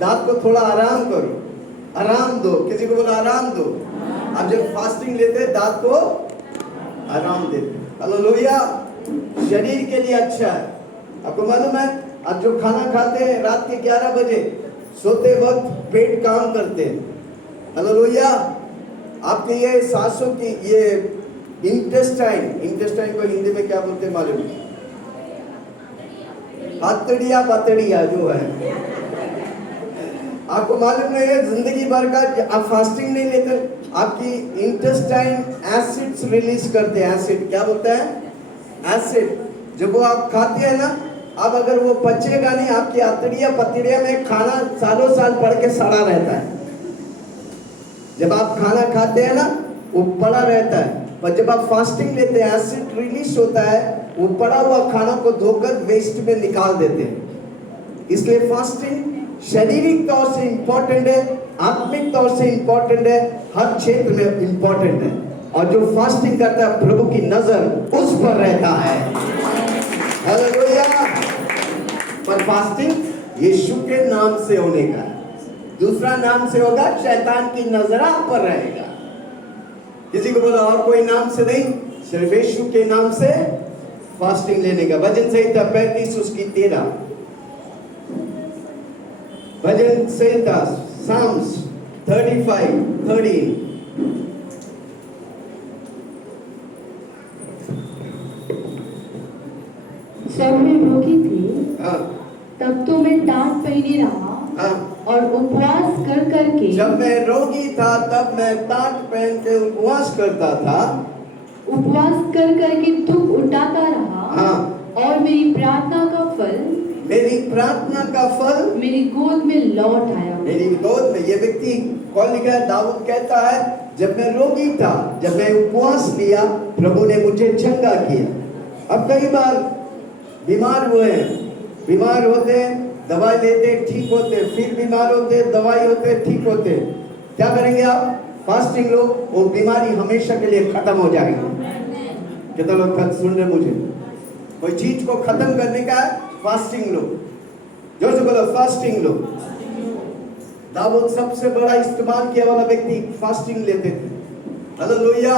दांत को थोड़ा आराम करो, आराम दो। किसी को बोलो आराम दो। आप जब फास्टिंग लेते दांत को आराम देते। हालेलुया। शरीर के लिए अच्छा है। आपको मालूम है, आप जो खाना खाते हैं रात के 11 बजे, सोते वक्त पेट काम करते हैं। हालेलुया। आपके ये सांसों की ये इंटेस्टाइन को हिंदी में क्या बोलते हैं मालूम है? पतड़िया जो है, आपको मालूम नहीं है, जिंदगी भर का आप फास्टिंग नहीं लेते, आपकी इंटेस्टाइन एसिड्स रिलीज करते हैं। एसिड क्या बोलता है? एसिड। जब वो आप खाते हैं ना, अब अगर वो पचेगा नहीं, आपकी पतड़िया में खाना सालों साल पड़ के सड़ा रहता है। जब आप खाना खाते हैं ना, वो पड़ा रहता है, पर जब आप फास्टिंग लेते हैं एसिड रिलीज होता है, वो पड़ा हुआ खाना को धोकर वेस्ट में निकाल देते हैं। इसलिए फास्टिंग शारीरिक तौर से इंपॉर्टेंट है, आत्मिक तौर से इंपॉर्टेंट है, हर क्षेत्र में इंपॉर्टेंट है। और जो फास्टिंग करता है प्रभु की नजर उस पर रहता है। हालेलुया। पर फास्टिंग यीशु के नाम से होने का है। दूसरा नाम से होगा, शैतान की नजर आप पर रहेगा। किसी को बोला और कोई नाम से नहीं, सिर्फ यीशु के नाम से फास्टिंग लेने का। भजन संहिता 35 उसकी 13। भजन संहिता साम्स 35:13। जब मैं रोगी थी तब तो मैं टाट पहने रहा और उपवास कर करके। जब मैं रोगी था तब मैं टाट पहन के उपवास करता था, उपवास कर करके दुख उठाता रहा। और मेरी प्रार्थना का फल मेरी गोद में लौट आया। मेरी गोद में। ये व्यक्ति कौन लिखा है? दाऊद कहता है, जब मैं रोगी था, जब मैं उपवास लिया, प्रभु ने मुझे चंगा किया। अब कई बार बीमार हुए हैं, बीमार होते दवाई लेते ठीक होते, फिर बीमार होते दवाई होते ठीक होते, क्या करेंगे आप? फास्टिंग लो, वो बीमारी हमेशा के लिए खत्म हो जाएगी। कितना लोग सुन रहे मुझे? कोई चीज को खत्म करने का फास्टिंग लो। जोर से बोलो फास्टिंग लो। दाऊद सबसे बड़ा इस्तेमाल किया वाला व्यक्ति फास्टिंग लेते थे। हालेलुया।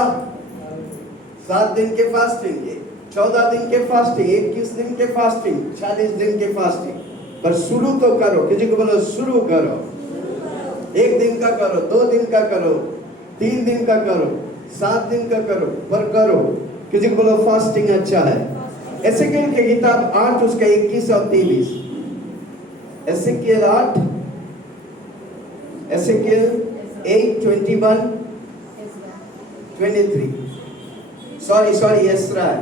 7 दिन के फास्टिंग, 14 दिन के फास्टिंग, 21 दिन के फास्टिंग, 40 दिन के फास्टिंग। पर शुरू तो करो। किसी को बोलो शुरू करो। 1 दिन का करो, 2 दिन का करो, 3 दिन का करो, 7 दिन का करो, पर करो। किसी को बोलो फास्टिंग अच्छा है। एसेकिएल की किताब 8 उसका 21 और 23। एसेकिएल 8, एसेकिएल 8:21, 23। सॉरी एस्रा है।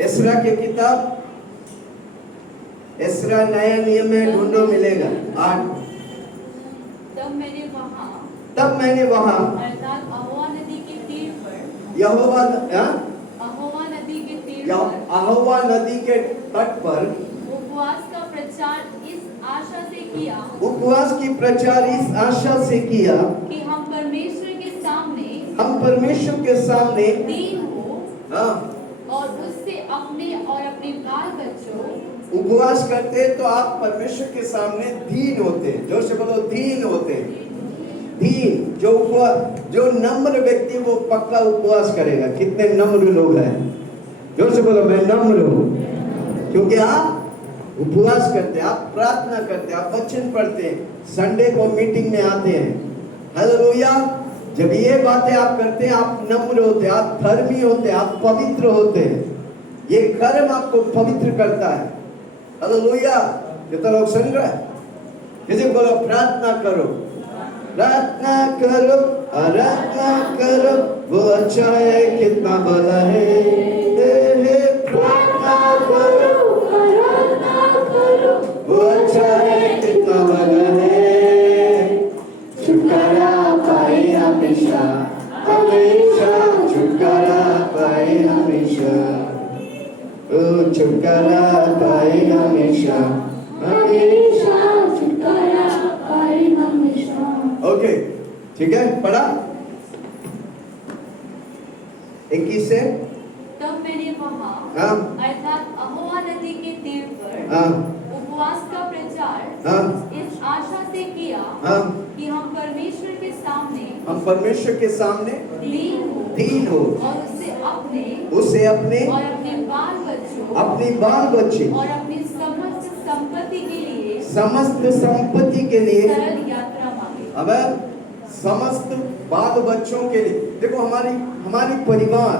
एस्रा की किताब, एस्रा नया नियम में ढूंढो मिलेगा 8। तब मैंने वहां अर्थात अहोवा नदी के तीर पर, अहोवा नदी के तट पर उपवास का प्रचार इस आशा से किया, उपवास की प्रचार इस आशा से किया कि हम परमेश्वर के सामने दीन हो और उससे अपने और अपने बाल बच्चों। उपवास करते तो आप परमेश्वर के सामने दीन होते। जोर से बोलो दीन होते। दीन जो नम्र व्यक्ति वो पक्का उपवास करेगा। कितने नम्र लोग हैं? जोर से बोलो मैं नम्र हूँ। क्योंकि आप उपवास करते, आप प्रार्थना करते, आप वचन पढ़ते, संडे को मीटिंग में आते हैं। हालेलुया। जब ये बातें आप करते हैं, आप नम्र होते, आप धर्मी होते, आप पवित्र होते। ये कर्म आपको पवित्र करता है। हालेलुया। कितना लोग सुन रहे हैं? किसी को बोलो प्रार्थना करो, प्रार्थना करो, आराधना करो, वो अच्छा है, कितना भला है। प्रार्थना करो, आराधना करो, वो अच्छा है, कितना भला है। छुटकारा पाए हमेशा, हमेशा छुटकारा पाए हमेशा, ओ छुटकारा पाए हमेशा, हमेशा छुटकारा पाए हमेशा। ओके, ठीक है, पढ़ा 21 से। तब मैंने वहां अर्थात अहोवा नदी के तीर पर उपवास का प्रचार हाँ इस आशा से किया हाँ कि हम परमेश्वर के सामने दीन हो और उसे अपने और अपने बाल बच्चों अपने बाल बच्चे और अपनी समस्त संपत्ति के लिए सरल यात्रा मांगे। अब समस्त बाल बच्चों के लिए देखो, हमारी परिवार,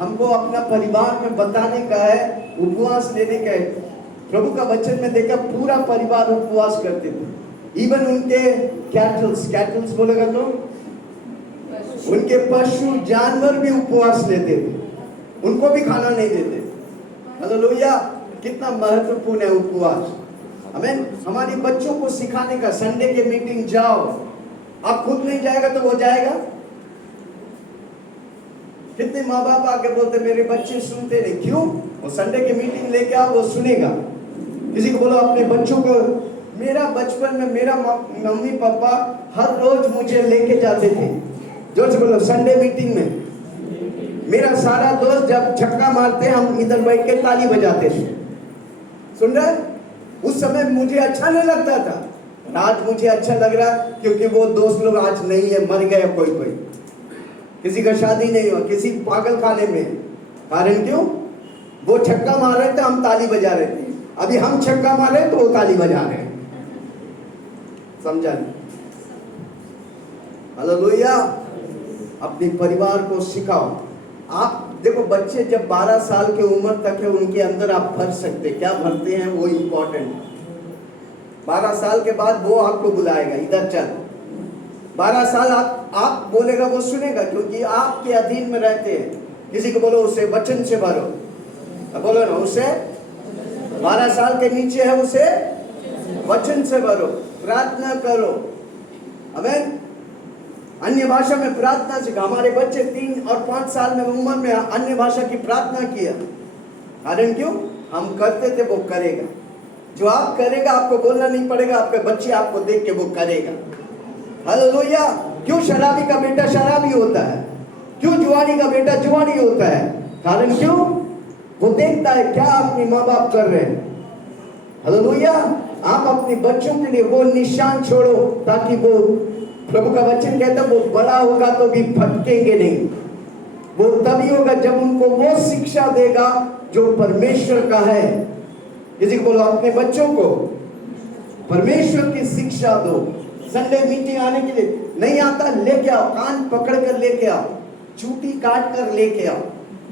हमको अपना परिवार में बताने का है, उपवास लेने का है। प्रभु का वचन में देखा पूरा परिवार उपवास करते थे। इवन उनके कैटल्स बोलेगा तो उनके पशु जानवर भी उपवास लेते थे, उनको भी खाना नहीं देते। हालेलुया, कितना महत्वपूर्ण है उपवास। आमीन। हमारे बच्चों को सिखाने का, संडे के मीटिंग जाओ, आप खुद नहीं जाएगा तो वो जाएगा। कितने माँ बाप आके बोलते मेरे बच्चे सुनते नहीं, क्यों? वो संडे के मीटिंग लेके आओ, वो सुनेगा। किसी को बोलो अपने बच्चों को, मेरा बचपन में मेरा मम्मी पापा हर रोज मुझे लेके जाते थे, जोर से बोलो, संडे मीटिंग में मेरा सारा दोस्त जब छक्का मारते हम इधर बैठ के ताली बजाते थे। सुन रहे? उस समय मुझे अच्छा नहीं लगता था, आज मुझे अच्छा लग रहा है, क्योंकि वो दोस्त लोग आज नहीं है, मर गए कोई, किसी का शादी नहीं हुआ, किसी पागल खाने में। कारण क्यों? वो छक्का मार रहे थे, हम ताली बजा रहे थे। अभी हम छक्का मार रहे हैं तो वो ताली बजा रहे हैं। समझा नहीं? हालेलुया। अपने परिवार को सिखाओ। आप देखो, बच्चे जब 12 साल के उम्र तक है, उनके अंदर आप भर सकते, क्या भरते हैं वो इम्पोर्टेंट। 12 साल के बाद वो आपको बुलाएगा, इधर चल। 12 साल आप बोलेगा वो सुनेगा, क्योंकि आपके अधीन में रहते हैं। किसी को बोलो उसे वचन से भरो, बोलो ना, उसे 12 साल के नीचे है, उसे वचन से भरो, प्रार्थना करो। आमीन। अन्य भाषा में प्रार्थना सीखा। हमारे बच्चे 3 और 5 साल में उम्र में अन्य भाषा की प्रार्थना किया। कारण क्यों? हम करते थे, वो करेगा। जो आप करेगा, आपको बोलना नहीं पड़ेगा, आपके बच्चे आपको देख के वो करेगा। हालेलुया। क्यों शराबी का बेटा शराबी होता है? क्यों जुआरी का बेटा जुआरी होता है? कारण क्यों? वो देखता है क्या अपने माँ बाप कर रहे हैं। हालेलुया। आप अपने बच्चों के लिए वो निशान छोड़ो, ताकि वो, प्रभु का वचन कहता है, वो बड़ा होगा तो भी भटकेंगे नहीं। वो तभी होगा जब उनको वो शिक्षा देगा जो परमेश्वर का है। किसी को बोलो अपने बच्चों को परमेश्वर की शिक्षा दो। संडे मीटिंग आने के लिए नहीं आता, लेके आओ, कान पकड़ कर लेके आओ, चूटी काट कर लेके आओ,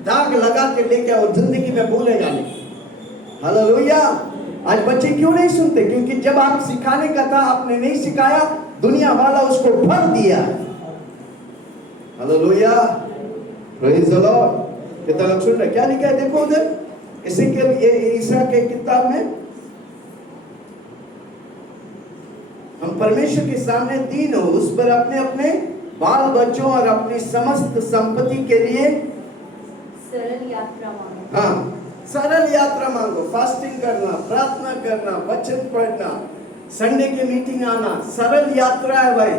दाग लगा के लेके आओ, जिंदगी में भूलेगा नहीं। हालेलुया। आज बच्चे क्यों नहीं सुनते? क्योंकि जब आप सिखाने का था, आपने नहीं सिखाया, दुनिया वाला उसको भर दिया। Hallelujah, praise the Lord. कितना लोग सुन रहे? क्या लिखा है देखो उधर, ईसा के किताब में, हम परमेश्वर के सामने दीन हो, उस पर अपने अपने बाल बच्चों और अपनी समस्त संपत्ति के लिए सरल यात्रा मांगो। हाँ, सरल यात्रा मांगो। फास्टिंग करना, प्रार्थना करना, वचन पढ़ना, संडे की मीटिंग आना, सरल यात्रा है भाई।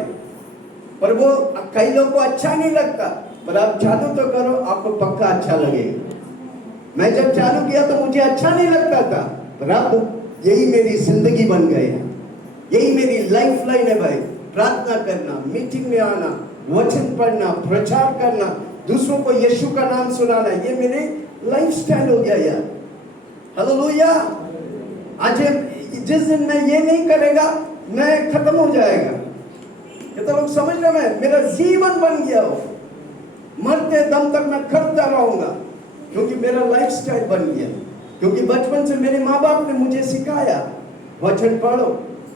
पर वो कई लोगों को अच्छा नहीं लगता, पर आप चालू तो करो, आपको पक्का अच्छा लगेगा। मैं जब चालू किया तो मुझे अच्छा नहीं लगता था, पर अब यही मेरी जिंदगी बन गई है, यही मेरी लाइफ लाइन है भाई। प्रार्थना करना, मीटिंग में आना, वचन पढ़ना, प्रचार करना, दूसरों को यीशु का नाम सुनाना, ये मेरे लाइफ स्टाइल हो गया यार। हालेलुया। आज जिस दिन मैं ये नहीं करेगा, मैं खत्म हो जाएगा। कितना लोग समझ रहे? मैं, मेरा जीवन बन गया हो, मरते दम तक मैं करता रहूंगा, क्योंकि मेरा लाइफ स्टाइल बन गया। क्योंकि बचपन से मेरे माँ बाप ने मुझे सिखाया, वचन पढ़ो,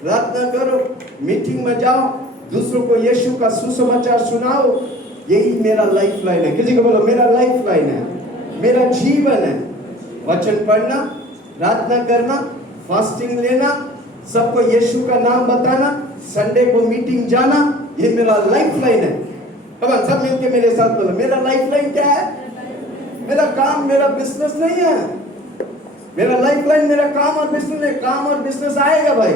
प्रार्थना करो, मीटिंग में जाओ, दूसरों को यीशु का सुसमाचार सुनाओ। यही मेरा लाइफ लाइन है। किसी को बोलो मेरा लाइफ लाइन है, मेरा जीवन है। वचन पढ़ना, प्रार्थना करना, फास्टिंग लेना, सबको यीशु का नाम बताना, संडे को मीटिंग जाना, ये मेरा लाइफ लाइन है। अब सब मिलके मेरे साथ बोलो, मेरा लाइफ लाइन क्या है? मेरा काम, मेरा बिजनेस नहीं है। मेरा लाइफ लाइन मेरा काम और बिजनेस है। काम और बिजनेस आएगा भाई,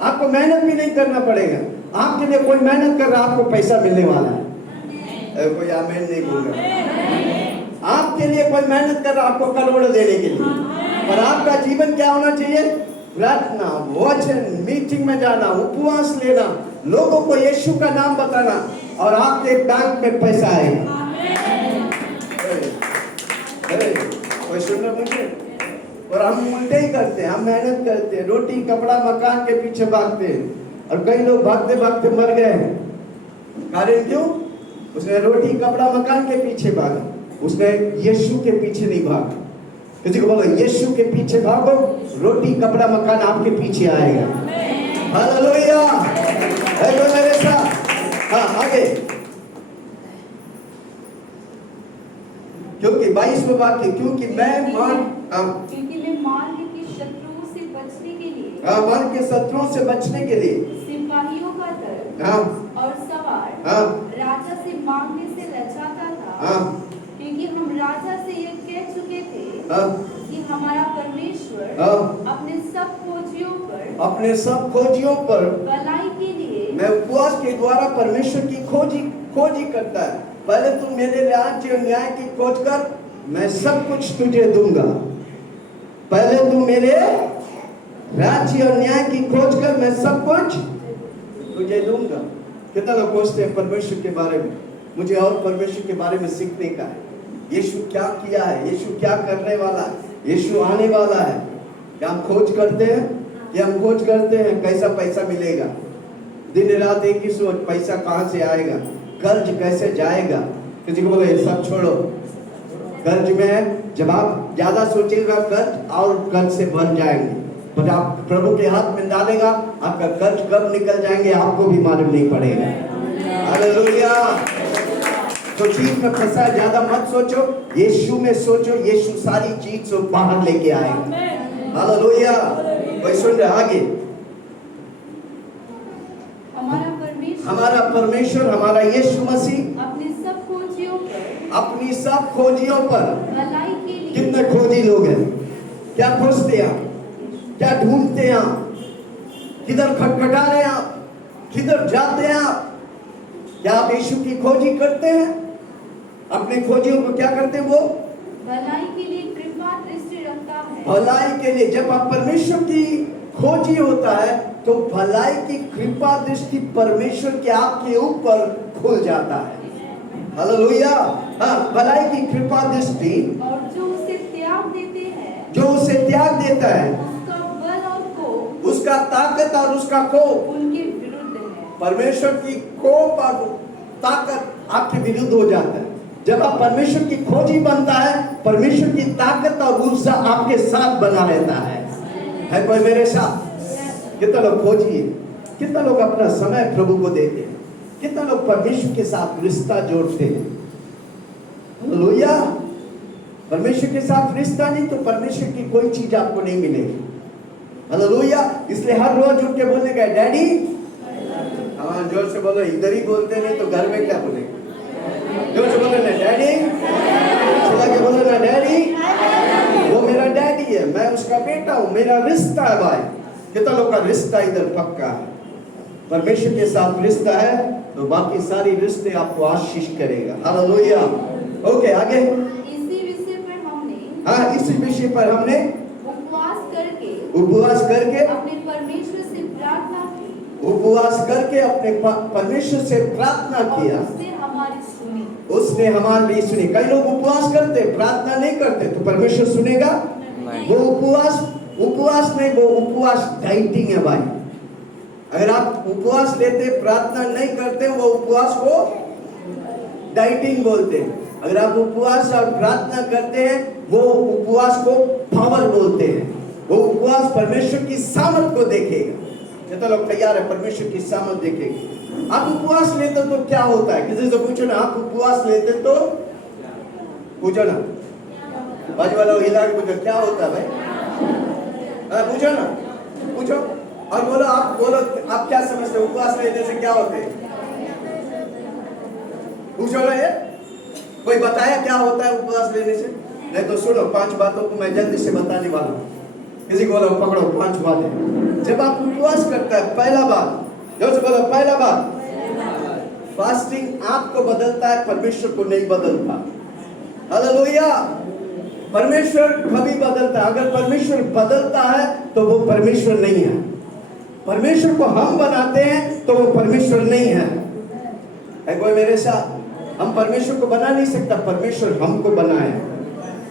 आपको मेहनत भी नहीं करना पड़ेगा। आपके लिए कोई मेहनत कर रहा, आपको पैसा मिलने वाला है। कोई आमीन नहीं बोल रहा। आपके लिए कोई मेहनत कर रहा, आपको करोड़ देने के लिए। पर आपका जीवन क्या होना चाहिए? प्रार्थना, वचन, मीटिंग में जाना, उपवास लेना, लोगों को यीशु का नाम बताना, और आपके बैंक में पैसा आएगा। कोई सुन रहा मुझे? और हम उल्टे ही करते हैं, हम मेहनत करते हैं, रोटी कपड़ा मकान के पीछे भागते हैं, और कई लोग भागते भागते मर गए हैं। कारण क्यों? उसने रोटी कपड़ा मकान के पीछे भागा, उसने यीशु के पीछे नहीं भागा। किसी को बोलो यीशु के पीछे भागो, रोटी कपड़ा मकान आपके पीछे आएगा। हालेलुया। है तो मेरे साथ? हाँ, आगे। क्योंकि 22वें वाक्य, क्योंकि मैं मार्ग के शत्रुओं से बचने के लिए, मार्ग के शत्रुओं से बचने के लिए सिपाहियों का दल और सवार राजा से मांगने से लजाता था, क्योंकि हम राजा से यह कह चुके थे कि हमारा परमेश्वर अपने सब खोजियों पर भलाई के लिए, मैं उपवास के द्वारा परमेश्वर की खोजी करता है। पहले तुम मेरे राज्य और न्याय की खोज कर, मैं सब कुछ तुझे दूंगा। पहले तुम मेरे राज्य और न्याय की खोज कर, मैं सब कुछ तुझे दूंगा। कितना लोग सोचते हैं परमेश्वर के बारे में, मुझे और परमेश्वर के बारे में सीखने का है। यीशु क्या किया है, यीशु क्या करने वाला है, यीशु आने वाला है। क्या हम खोज करते हैं? कि हम खोज करते हैं कैसा पैसा मिलेगा, दिन रात एक ही सोच, पैसा कहाँ से आएगा, कर्ज कैसे जाएगा। किसी को बोलो ये सब छोड़ो, कर्ज में जब आप ज्यादा सोचेगा कर्ज और कर्ज से भर जाएंगे, पर आप प्रभु के हाथ में डालेगा, आपका कर्ज कब निकल जाएंगे आपको भी मालूम नहीं पड़ेगा। हालेलुया। तो चीज में फंसा ज्यादा मत सोचो, यीशु में सोचो, यीशु सारी चीज से बाहर लेके आएगा। हालेलुया। कोई सुन रहा? आगे। हमारा परमेश्वर हमारा यीशु मसीह अपनी सब खोजियों पर भलाई के लिए। कितने खोजी लोग हैं? क्या खोजते हैं? क्या ढूंढते हैं? किधर खटखटा रहे हैं? किधर जाते हैं? क्या आप यीशु की खोजी करते हैं? अपनी खोजियों को क्या करते हैं? वो भलाई के लिए कृपा दृष्टि रखता है। भलाई के लिए जब आप परमेश्वर की खोजी होता है तो भलाई की कृपा दृष्टि परमेश्वर के आपके ऊपर खुल जाता है। हालेलुया। हाँ, भलाई की कृपा दृष्टि, और जो उसे त्याग देते हैं, जो उसे त्याग देता है, उसका बल और कोप, उसका ताकत और उसका कोप उनके विरुद्ध है। परमेश्वर की कोप और ताकत आपके विरुद्ध हो जाता है। जब आप परमेश्वर की खोजी बनता है, परमेश्वर की ताकत और ऊर्जा आपके साथ बना रहता है कोई मेरे साथ? कितना लोग खोजिए, कितना लोग अपना समय प्रभु को देते हैं, कितना लोग परमेश्वर के साथ रिश्ता जोड़ते हैं। हालेलुया। परमेश्वर के साथ रिश्ता नहीं तो परमेश्वर की कोई चीज आपको नहीं मिलेगी। हालेलुया। इसलिए हर रोज उठ के बोलने का डैडी। हाँ, जोर से बोलो। इधर ही बोलते नहीं तो घर में क्या बोलेंगे? जोर से बोलो ना डैडी, चिल्ला के बोलो ना डैडी। वो मेरा डैडी है, मैं उसका बेटा हूँ, मेरा रिश्ता है भाई। कितना लोग का रिश्ता इधर पक्का है? परमेश्वर के साथ रिश्ता है तो बाकी सारी रिश्ते आपको आशीष करेगा। हालेलुया। ओके, आगे। इसी विषय पर हमने उपवास करके अपने परमेश्वर से प्रार्थना की। उपवास करके अपने परमेश्वर से प्रार्थना किया, उसने हमारे लिए सुनी। कई लोग उपवास करते प्रार्थना नहीं करते, तो परमेश्वर सुनेगा? वो उपवास नहीं, वो उपवास डाइटिंग है भाई। अगर आप उपवास लेते प्रार्थना नहीं करते, वो उपवास को डाइटिंग बोलते हैं। अगर आप उपवास और प्रार्थना करते हैं, वो उपवास को पावर बोलते हैं। वो उपवास परमेश्वर की सामर्थ को देखेगा। जितना लोग तैयार है परमेश्वर की सामर्थ देखेगा। आप उपवास लेते तो क्या होता है? किसी से पूछो ना, आप उपवास लेते तो पूछो ना, बाजू वाला हिला के पूछो क्या होता है भाई? पूछो ना, पूछो और बोलो। आप बोलो, आप क्या समझते हो उपवास लेने से क्या होते हैं? पूछो ना। ये कोई बताया क्या होता है उपवास लेने से? नहीं तो सुनो, 5 बातों को मैं जल्दी से बताने वाला हूँ। किसी को बोलो पकड़ो 5 बातें। जब आप उपवास करता है, पहला बात, जोर से बोलो, पहला बात, फास्टिंग आपको बदलता है, परमेश्वर को नहीं बदलता। हालेलुया। परमेश्वर कभी बदलता है। अगर परमेश्वर बदलता है तो वो परमेश्वर नहीं है। परमेश्वर को हम बनाते हैं तो वो परमेश्वर नहीं है कोई मेरे साथ? हम परमेश्वर को बना नहीं सकता, परमेश्वर हमको बनाए।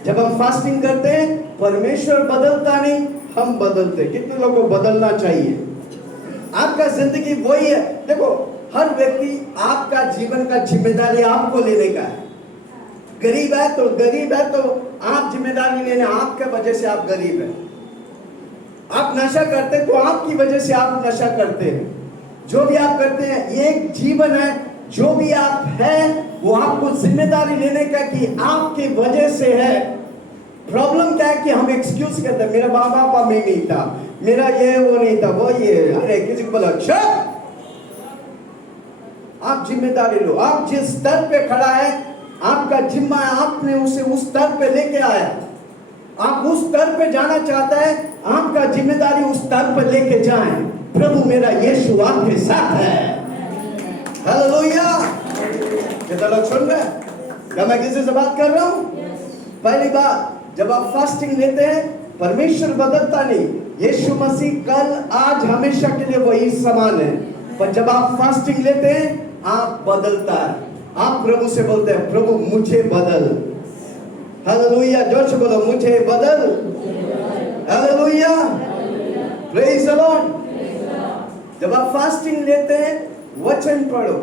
जब हम फास्टिंग करते हैं परमेश्वर बदलता नहीं, हम बदलते। कितने लोगों को बदलना चाहिए? आपका जिंदगी वही है। देखो, हर व्यक्ति आपका जीवन का जिम्मेदारी आपको लेने का है। गरीब है तो आप जिम्मेदारी लेने, आपके वजह से आप गरीब है। आप नशा करते हैं तो आपकी वजह से आप नशा करते हैं। जो भी आप करते हैं ये एक जीवन है। जो भी आप हैं वो आपको जिम्मेदारी लेने का कि आपकी वजह से है। प्रॉब्लम क्या है कि हम एक्सक्यूज करते हैं, मेरा बाप पापा में नहीं था, मेरा ये वो नहीं था, वो ये। अरे किसी को बोला अच्छा, आप जिम्मेदारी लो। आप जिस स्तर पे खड़ा है आपका जिम्मा है, आपने उसे उस स्तर पे लेके आया। आप उस स्तर पे जाना चाहता है, आपका जिम्मेदारी उस स्तर पे लेके जाएं। प्रभु मेरा यीशु आपके साथ है। हालेलुया। कितना लोग सुन रहे हैं? क्या मैं किसी से बात कर रहा हूं? पहली बात, जब आप फास्टिंग लेते हैं परमेश्वर बदलता नहीं। यीशु मसीह कल आज हमेशा के लिए वही समान है। पर जब आप फास्टिंग लेते हैं आप बदलता है। आप प्रभु से बोलते हैं प्रभु मुझे बदल। हालेलुया। जोर से बोलो मुझे बदल। हालेलुया। Praise the Lord. जब आप फास्टिंग लेते हैं वचन पढ़ो।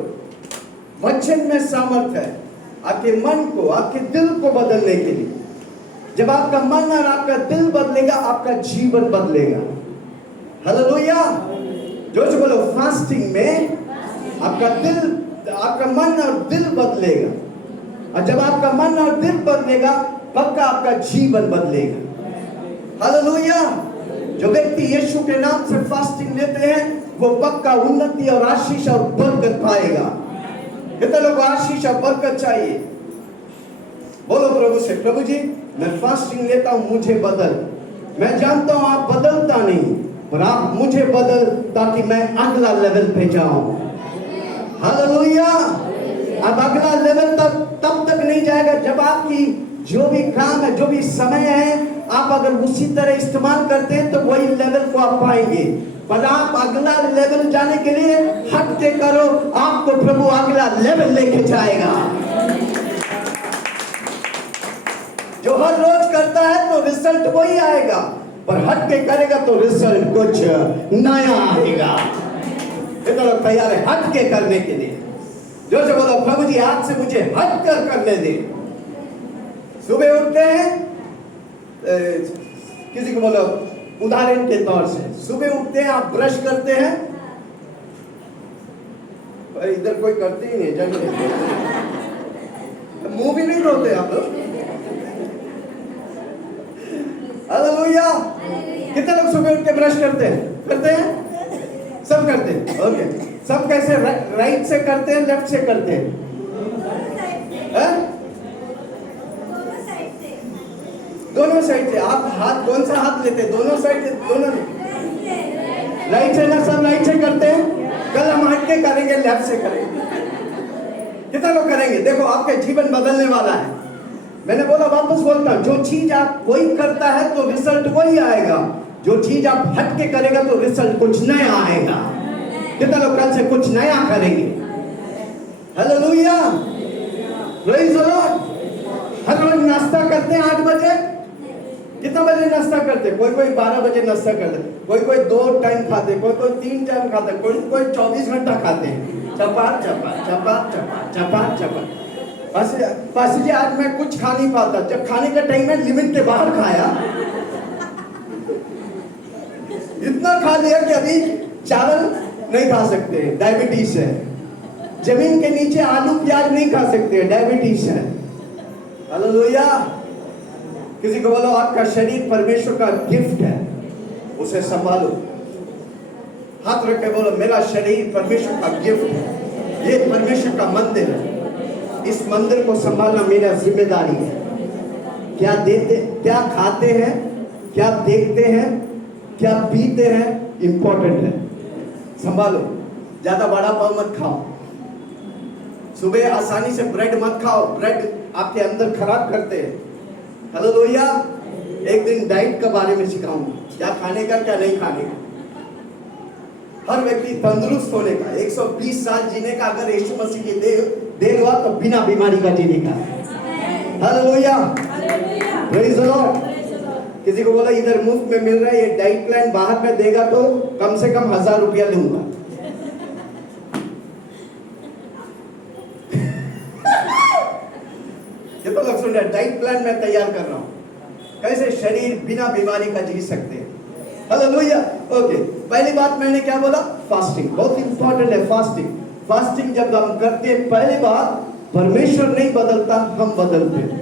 वचन में सामर्थ है आपके मन को, आपके दिल को बदलने के लिए। जब आपका मन और आपका दिल बदलेगा आपका जीवन बदलेगा। हालेलुया। जोर से बोलो फास्टिंग में आपका दिल, आपका मन और दिल बदलेगा। और जब आपका मन और दिल बदलेगा पक्का आपका जीवन बदलेगा। हालेलुया। जो व्यक्ति यीशु के नाम से फास्टिंग लेते हैं वो पक्का उन्नति और आशीष और बरकत पाएगा। कितने लोगों को आशीष और बरकत चाहिए? बोलो प्रभु से, प्रभु जी मैं फास्टिंग लेता हूं, मुझे बदल। मैं जानता हूं आप बदलता नहीं, पर आप मुझे बदल ताकि मैं अगला लेवल पे जाऊं। हालेलुया। अब अगला लेवल तब तक नहीं जाएगा जब आपकी जो भी काम है, जो भी समय है, आप अगर उसी तरह इस्तेमाल करते हैं तो वही लेवल को आप पाएंगे। पर आप अगला लेवल जाने के लिए हट के करो, आपको प्रभु अगला लेवल लेके जाएगा। जो हर रोज करता है तो रिजल्ट वही आएगा, पर हट के करेगा तो रिजल्ट कुछ नया आएगा। कितना लोग तैयार है हट के करने के लिए? जो से बोलो प्रभु जी आज से मुझे हट कर करने दे। सुबह उठते हैं, किसी को बोलो उदाहरण के तौर से, सुबह उठते हैं आप ब्रश करते हैं। इधर कोई करते ही नहीं, जगह मुंह भी नहीं धोते आप लोग। हालेलुया। कितने लोग सुबह उठ के ब्रश करते हैं? करते हैं? सब करते हैं। ओके। सब कैसे? राइट से करते हैं, लेफ्ट से करते हैं? दोनों साइड से। आप हाथ कौन सा हाथ लेते हैं? दोनों साइड से? दोनों राइट से ना? सब राइट से करते हैं। कल हम हट के करेंगे, लेफ्ट से करेंगे। कितना लोग करेंगे? देखो आपका जीवन बदलने वाला है। मैंने बोला, वापस बोलता हूं, जो चीज आप वही करता है तो रिजल्ट वही आएगा। जो चीज आप हट के करेगा तो रिजल्ट कुछ नया आएगा। कितना लोग कल से कुछ नया करेंगे? हालेलुया। Praise the lord. हर रोज नाश्ता करते हैं 8 बजे। कितना बजे नाश्ता करते? कोई 12 बजे नाश्ता करते, कोई 2 टाइम खाते, कोई 3 टाइम खाते, कोई 24 घंटा खाते हैं। चपात चपात चपात चपात चपात चपात। पास जी आज मैं कुछ खा नहीं पाता। जब खाने का टाइम है लिमिट के बाहर खाया, इतना खा लिया कि अभी चावल नहीं खा सकते, डायबिटीज है। जमीन के नीचे आलू प्याज नहीं खा सकते, डायबिटीज है। हालेलुया। किसी को बोलो आपका शरीर परमेश्वर का गिफ्ट है, उसे संभालो। हाथ रख के बोलो मेरा शरीर परमेश्वर का गिफ्ट है, ये परमेश्वर का मंदिर है, इस मंदिर को संभालना मेरा जिम्मेदारी है। क्या देते, क्या खाते हैं, क्या देखते हैं, क्या पीते हैं, इंपॉर्टेंट है। संभालो। ज्यादा बड़ा पाव मत खाओ। सुबह आसानी से ब्रेड मत खाओ, ब्रेड आपके अंदर खराब करते हैं। हालेलुया। एक दिन डाइट के बारे में सिखाऊंगा, क्या खाने का क्या नहीं खाने का। हर व्यक्ति तंदुरुस्त होने का, 120 साल जीने का अगर यीशु मसीह की दे हुआ तो बिना बीमारी का जीने का। Hallelujah, praise the Lord. किसी को बोला इधर मुफ्त में मिल रहा है, ये डाइट प्लान बाहर में देगा तो कम से कम 1000 रुपया लूंगा। ये तो लोग सुन रहे, डाइट प्लान मैं तैयार कर रहा हूं, कैसे शरीर बिना बीमारी का जी सकते हैं। हालेलुया। ओके, पहली बात मैंने क्या बोला? फास्टिंग बहुत इंपॉर्टेंट है। फास्टिंग फास्टिंग जब हम करते हैं, पहली बात परमेश्वर नहीं बदलता, हम बदलते हैं।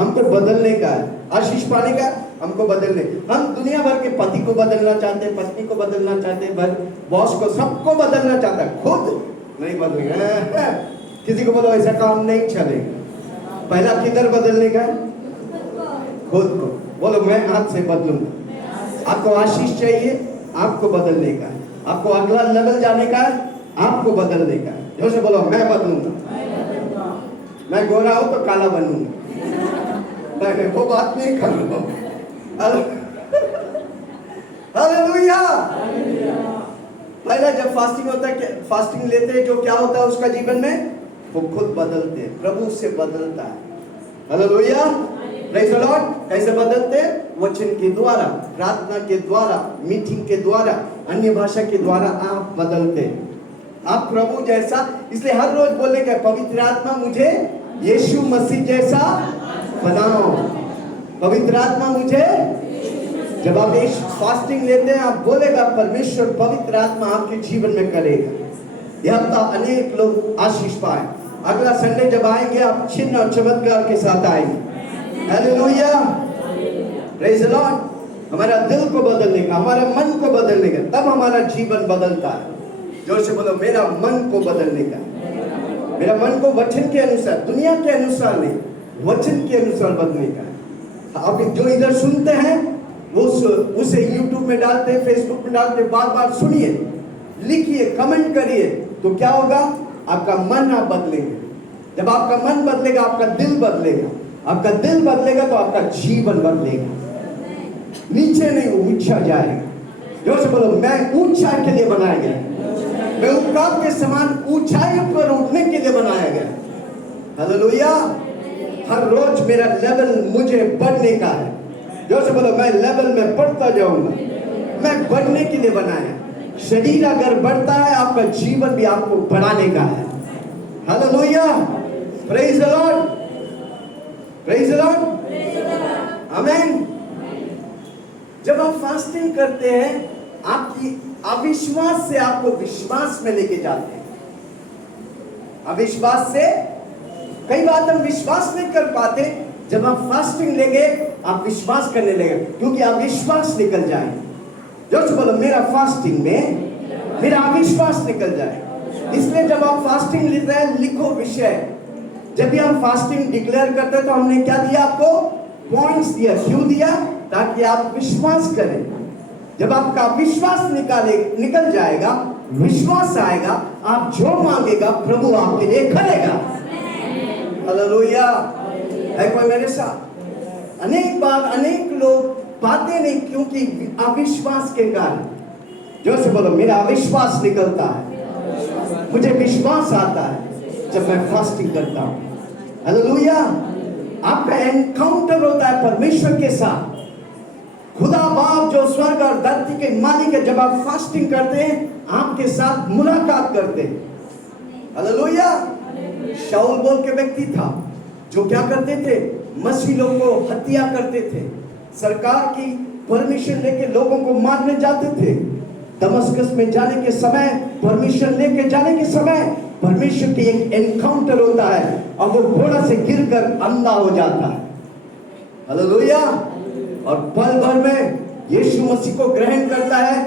हमको बदलने का है, आशीष पाने का, हमको बदलने। हम दुनिया भर के पति को बदलना चाहते हैं, पत्नी को बदलना चाहते हैं, बॉस को, सबको बदलना चाहता है, खुद नहीं बदलेगा। किसी को बोलो ऐसा काम नहीं चलेगा। पहला किधर बदलने का है? खुद को। बोलो मैं आज से बदलूंगा। आपको आशीष चाहिए, आपको बदलने का है। आपको अगला लेवल जाने का है, आपको बदलने का है। जो से बोलो मैं बदलूंगा। मैं गोरा हूं तो काला बनूंगा। मैं वो बात नहीं कर रहा हूं। हालेलुया। पहला जब फास्टिंग होता है, फास्टिंग लेते हैं, जो क्या होता है उसका जीवन में, वो खुद बदलते हैं, प्रभु से बदलता है। Hallelujah, praise the Lord. कैसे बदलते हैं? वचन के द्वारा, प्रार्थना के द्वारा, मीटिंग के द्वारा, अन्य भाषा के द्वारा आप बदलते हैं। आप प्रभु जैसा, इसलिए हर रोज बोलेगा पवित्र आत्मा मुझे यीशु मसीह जैसा बनाओ। पवित्र आत्मा मुझे, जब आप एक फास्टिंग लेते हैं, आप बोलेगा परमेश्वर पवित्र आत्मा आपके जीवन में करेगा। यह हफ्ता अनेक लोग आशीष पाए। अगला संडे जब आएंगे, आप चिन्ह और चमत्कार के साथ आएंगे। Hallelujah, praise the Lord. हमारा दिल को बदलने का, हमारा मन को बदलने का, तब हमारा जीवन बदलता है। जोर से बोलो मेरा मन को बदलने का। मेरा मन को वचन के अनुसार, दुनिया के अनुसार नहीं, वचन के अनुसार बदलने का। आप जो इधर सुनते हैं उसे YouTube में डालते हैं, Facebook में डालते हैं, बार बार सुनिए, लिखिए, कमेंट करिए, तो क्या होगा? आपका मन आप बदलेंगे। जब आपका मन बदलेगा, आपका दिल बदलेगा। आपका दिल बदलेगा तो आपका जीवन बदलेगा। नीचे नहीं, ऊंचा जाएगा। जोर से बोलो मैं ऊंचाई के लिए बनाया गया। मैं उकाब के समान ऊंचाई पर उठने के लिए बनाया गया। हालेलुया। हर रोज मेरा लेवल मुझे बढ़ने का है। जोर से बोलो मैं लेवल में बढ़ता जाऊंगा। मैं बढ़ने के लिए बनाया। शरीर अगर बढ़ता है, आपका जीवन भी आपको बढ़ाने का है। Hallelujah, praise the Lord, praise the Lord, आमीन। जब आप फास्टिंग करते हैं, आपकी अविश्वास से आपको विश्वास में लेके जाते हैं। अविश्वास से, कई बार हम विश्वास नहीं कर पाते, जब आप फास्टिंग लेंगे आप विश्वास करने लगे, क्योंकि अविश्वास निकल जाए। जोर से बोलो मेरा फास्टिंग में मेरा अविश्वास निकल जाए। इसलिए जब आप फास्टिंग लेते हैं, लिखो विषय। जब भी हम फास्टिंग डिक्लेयर करते हैं तो हमने क्या दिया? आपको पॉइंट्स दिया। क्यों दिया? ताकि आप विश्वास करें। जब आपका विश्वास निकल जाएगा, विश्वास आएगा, आप जो मांगेगा प्रभु आपके लिए करेगा। हालेलुया। है कोई मेरे साथ? अनेक बार अनेक लोग पाते नहीं, क्योंकि अविश्वास के कारण। जोर से बोलो मेरा अविश्वास निकलता है। मुझे विश्वास आता है जब मैं फास्टिंग करता हूँ। हालेलुया। आपका एनकाउंटर होता है परमेश्वर के साथ। खुदा बाप जो स्वर्ग और धरती के मालिक है, जब आप फास्टिंग करते हैं, आपके साथ मुलाकात करते हैं। हालेलुया। शाऊल बोल के व्यक्ति था जो क्या करते थे? मसीह लोगों को हत्या करते थे। सरकार की परमिशन लेके लोगों को मारने जाते थे। दमस्कस में जाने के समय, परमिशन लेके जाने के समय, परमेश्वर की एक एनकाउंटर होता है और वो घोड़ा से गिरकर अंधा हो जाता है। हालेलुया। और पल भर में यीशु मसीह को ग्रहण करता है।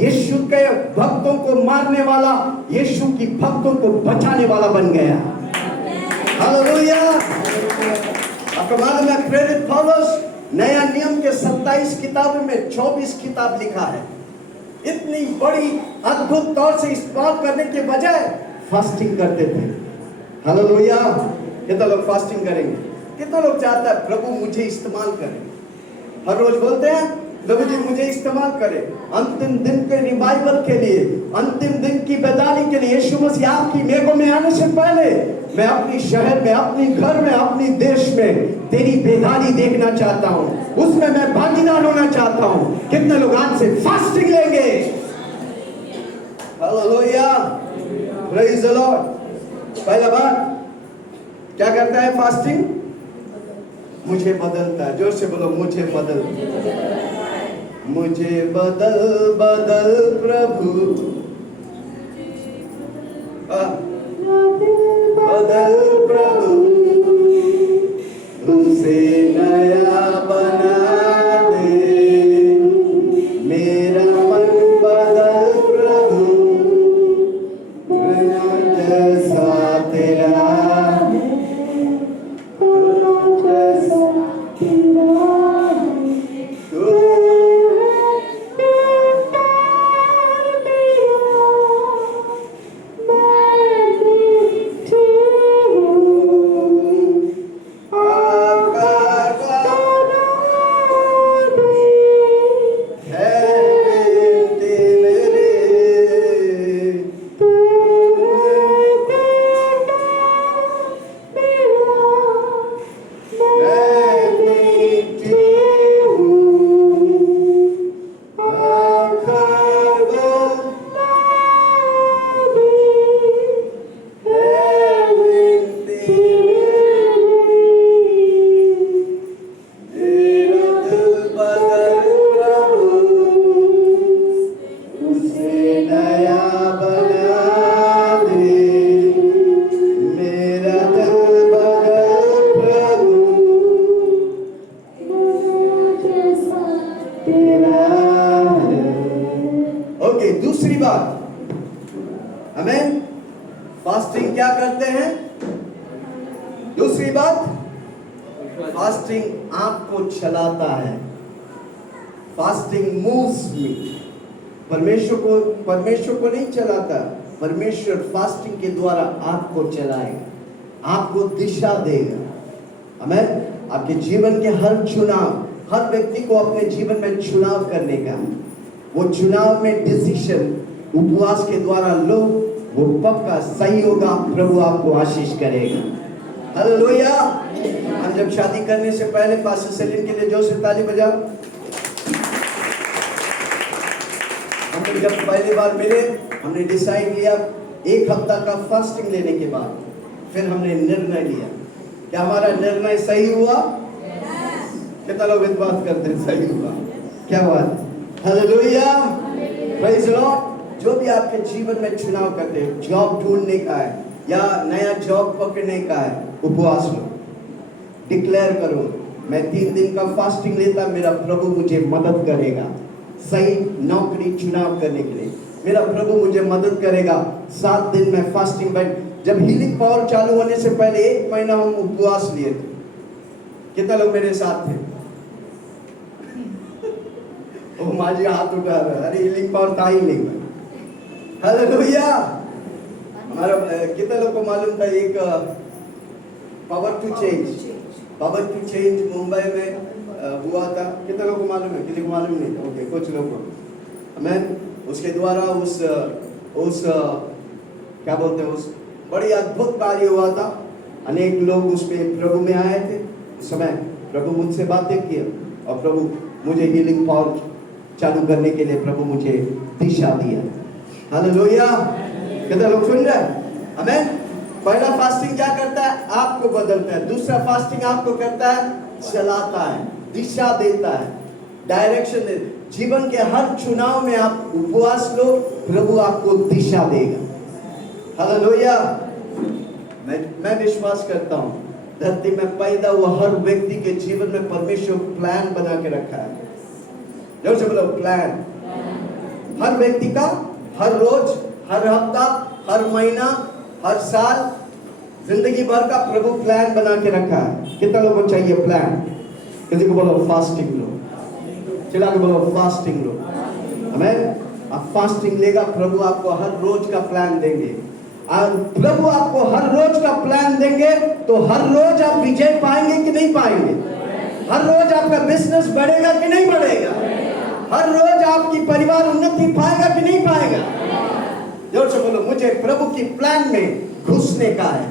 यीशु के भक्तों को मारने वाला, यीशु की भक्तों को बचाने वाला बन गया। हालेलुया। आपको मालूम है प्रेरित पौलुस नया नियम के 27 किताबों में 24 किताब लिखा है। इतनी बड़ी अद्भुत तौर से इस्तेमाल करने के बजाय फास्टिंग करते थे। हालेलुया। कितना लोग फास्टिंग करेंगे? कितना लोग चाहता है प्रभु मुझे इस्तेमाल करे? हर रोज बोलते हैं प्रभु जी मुझे इस्तेमाल करे अंतिम दिन के रिवाइवल के लिए, अंतिम दिन की बेदानी के लिए। यीशु मसीह आपकी मेघों में आने से पहले मैं अपनी शहर में, अपनी घर में, अपनी देश में तेरी बेदानी देखना चाहता हूँ, उसमें मैं भागीदार होना चाहता हूँ। कितने लोग आज से फास्टिंग लेंगे? Hallelujah, praise the Lord. पहला बात क्या करता है फास्टिंग? मुझे बदलता है। जोर से बोलो, मुझे बदल, मुझे बदल बदल प्रभु, बदल प्रभु, तुमसे नया बना दे मेरा मन, बदल प्रभु, जैसा तेरा फास्टिंग क्या करते हैं? दूसरी बात, फास्टिंग आंख को चलाता है। फास्टिंग मूव्स मी। परमेश्वर को नहीं चलाता, परमेश्वर फास्टिंग के द्वारा आपको चलाएगा, आपको दिशा देगा। आमीन। आपके जीवन के हर चुनाव, हर व्यक्ति को अपने जीवन में चुनाव करने का, वो चुनाव में डिसीजन उपवास के द्वारा लो, वो पक्का सही होगा। प्रभु आपको आशीष करेगा। हालेलुया। हम जब शादी करने से पहले पास्टर सेलिन के लिए जोर से ताली बजाओ। हमने जब पहली बार मिले, हमने डिसाइड किया 1 हफ्ता का फास्टिंग लेने के बाद फिर हमने निर्णय लिया। क्या हमारा निर्णय सही हुआ? कितना लोग इस बात करते हैं सही हुआ? क्या बात? Hallelujah, praise the Lord. जो भी आपके जीवन में चुनाव करते हैं, जॉब ढूंढने का है या नया जॉब पकड़ने का है, उपवास लो, डिक्लेयर करो मैं 3 दिन का फास्टिंग लेता, मेरा प्रभु मुझे मदद करेगा सही नौकरी चुनाव करने के लिए, मेरा प्रभु मुझे मदद करेगा। 7 दिन में फास्टिंग बैठ। जब हीलिंग पावर चालू होने से पहले 1 महीना हम उपवास लिए थे। कितना लोग मेरे साथ थे? ओ माझी हाथ उठा रहा है, अरे हीलिंग पावर था ही नहीं। हालेलुया। हमारा कितना लोग को मालूम था एक पावर टू चेंज मुंबई में हुआ था? कितना लोग को मालूम है? किसी को मालूम नहीं? ओके, कुछ लोग को। आमीन। उसके द्वारा उस क्या बोलते हैं, उस बड़ी अद्भुत कार्य हुआ था। अनेक लोग उसमें प्रभु में आए थे। उस समय प्रभु मुझसे बातें किए और प्रभु मुझे हीलिंग पावर चालू करने के लिए प्रभु मुझे दिशा दिया। हालेलुया। कितना लोग सुन रहे हैं? आमीन। पहला फास्टिंग क्या करता है? आपको बदलता है। दूसरा फास्टिंग आपको करता है, चलाता है, दिशा देता है, डायरेक्शन दे। जीवन के हर चुनाव में आप उपवास लो, प्रभु आपको दिशा देगा। हालेलुया। मैं विश्वास करता हूँ धरती में पैदा हुआ हर व्यक्ति के जीवन में परमेश्वर प्लान बना के रखा है। जोर से बोलो प्लान। हर व्यक्ति का हर रोज, हर हफ्ता, हर महीना, हर साल, जिंदगी भर का प्रभु प्लान बना के रखा है। कितना लोगों को चाहिए प्लान? किसी को बोलो फास्टिंग लो, चला के बोलो फास्टिंग लो। आमीन। आप फास्टिंग लेगा, प्रभु आपको हर रोज का प्लान देंगे, और प्रभु आपको हर रोज का प्लान देंगे तो हर रोज आप विजय पाएंगे कि नहीं पाएंगे? हर रोज आपका बिजनेस बढ़ेगा कि नहीं बढ़ेगा? हर रोज आपकी परिवार उन्नति पाएगा कि नहीं पाएगा? जोर से बोलो, मुझे प्रभु की प्लान में घुसने का है।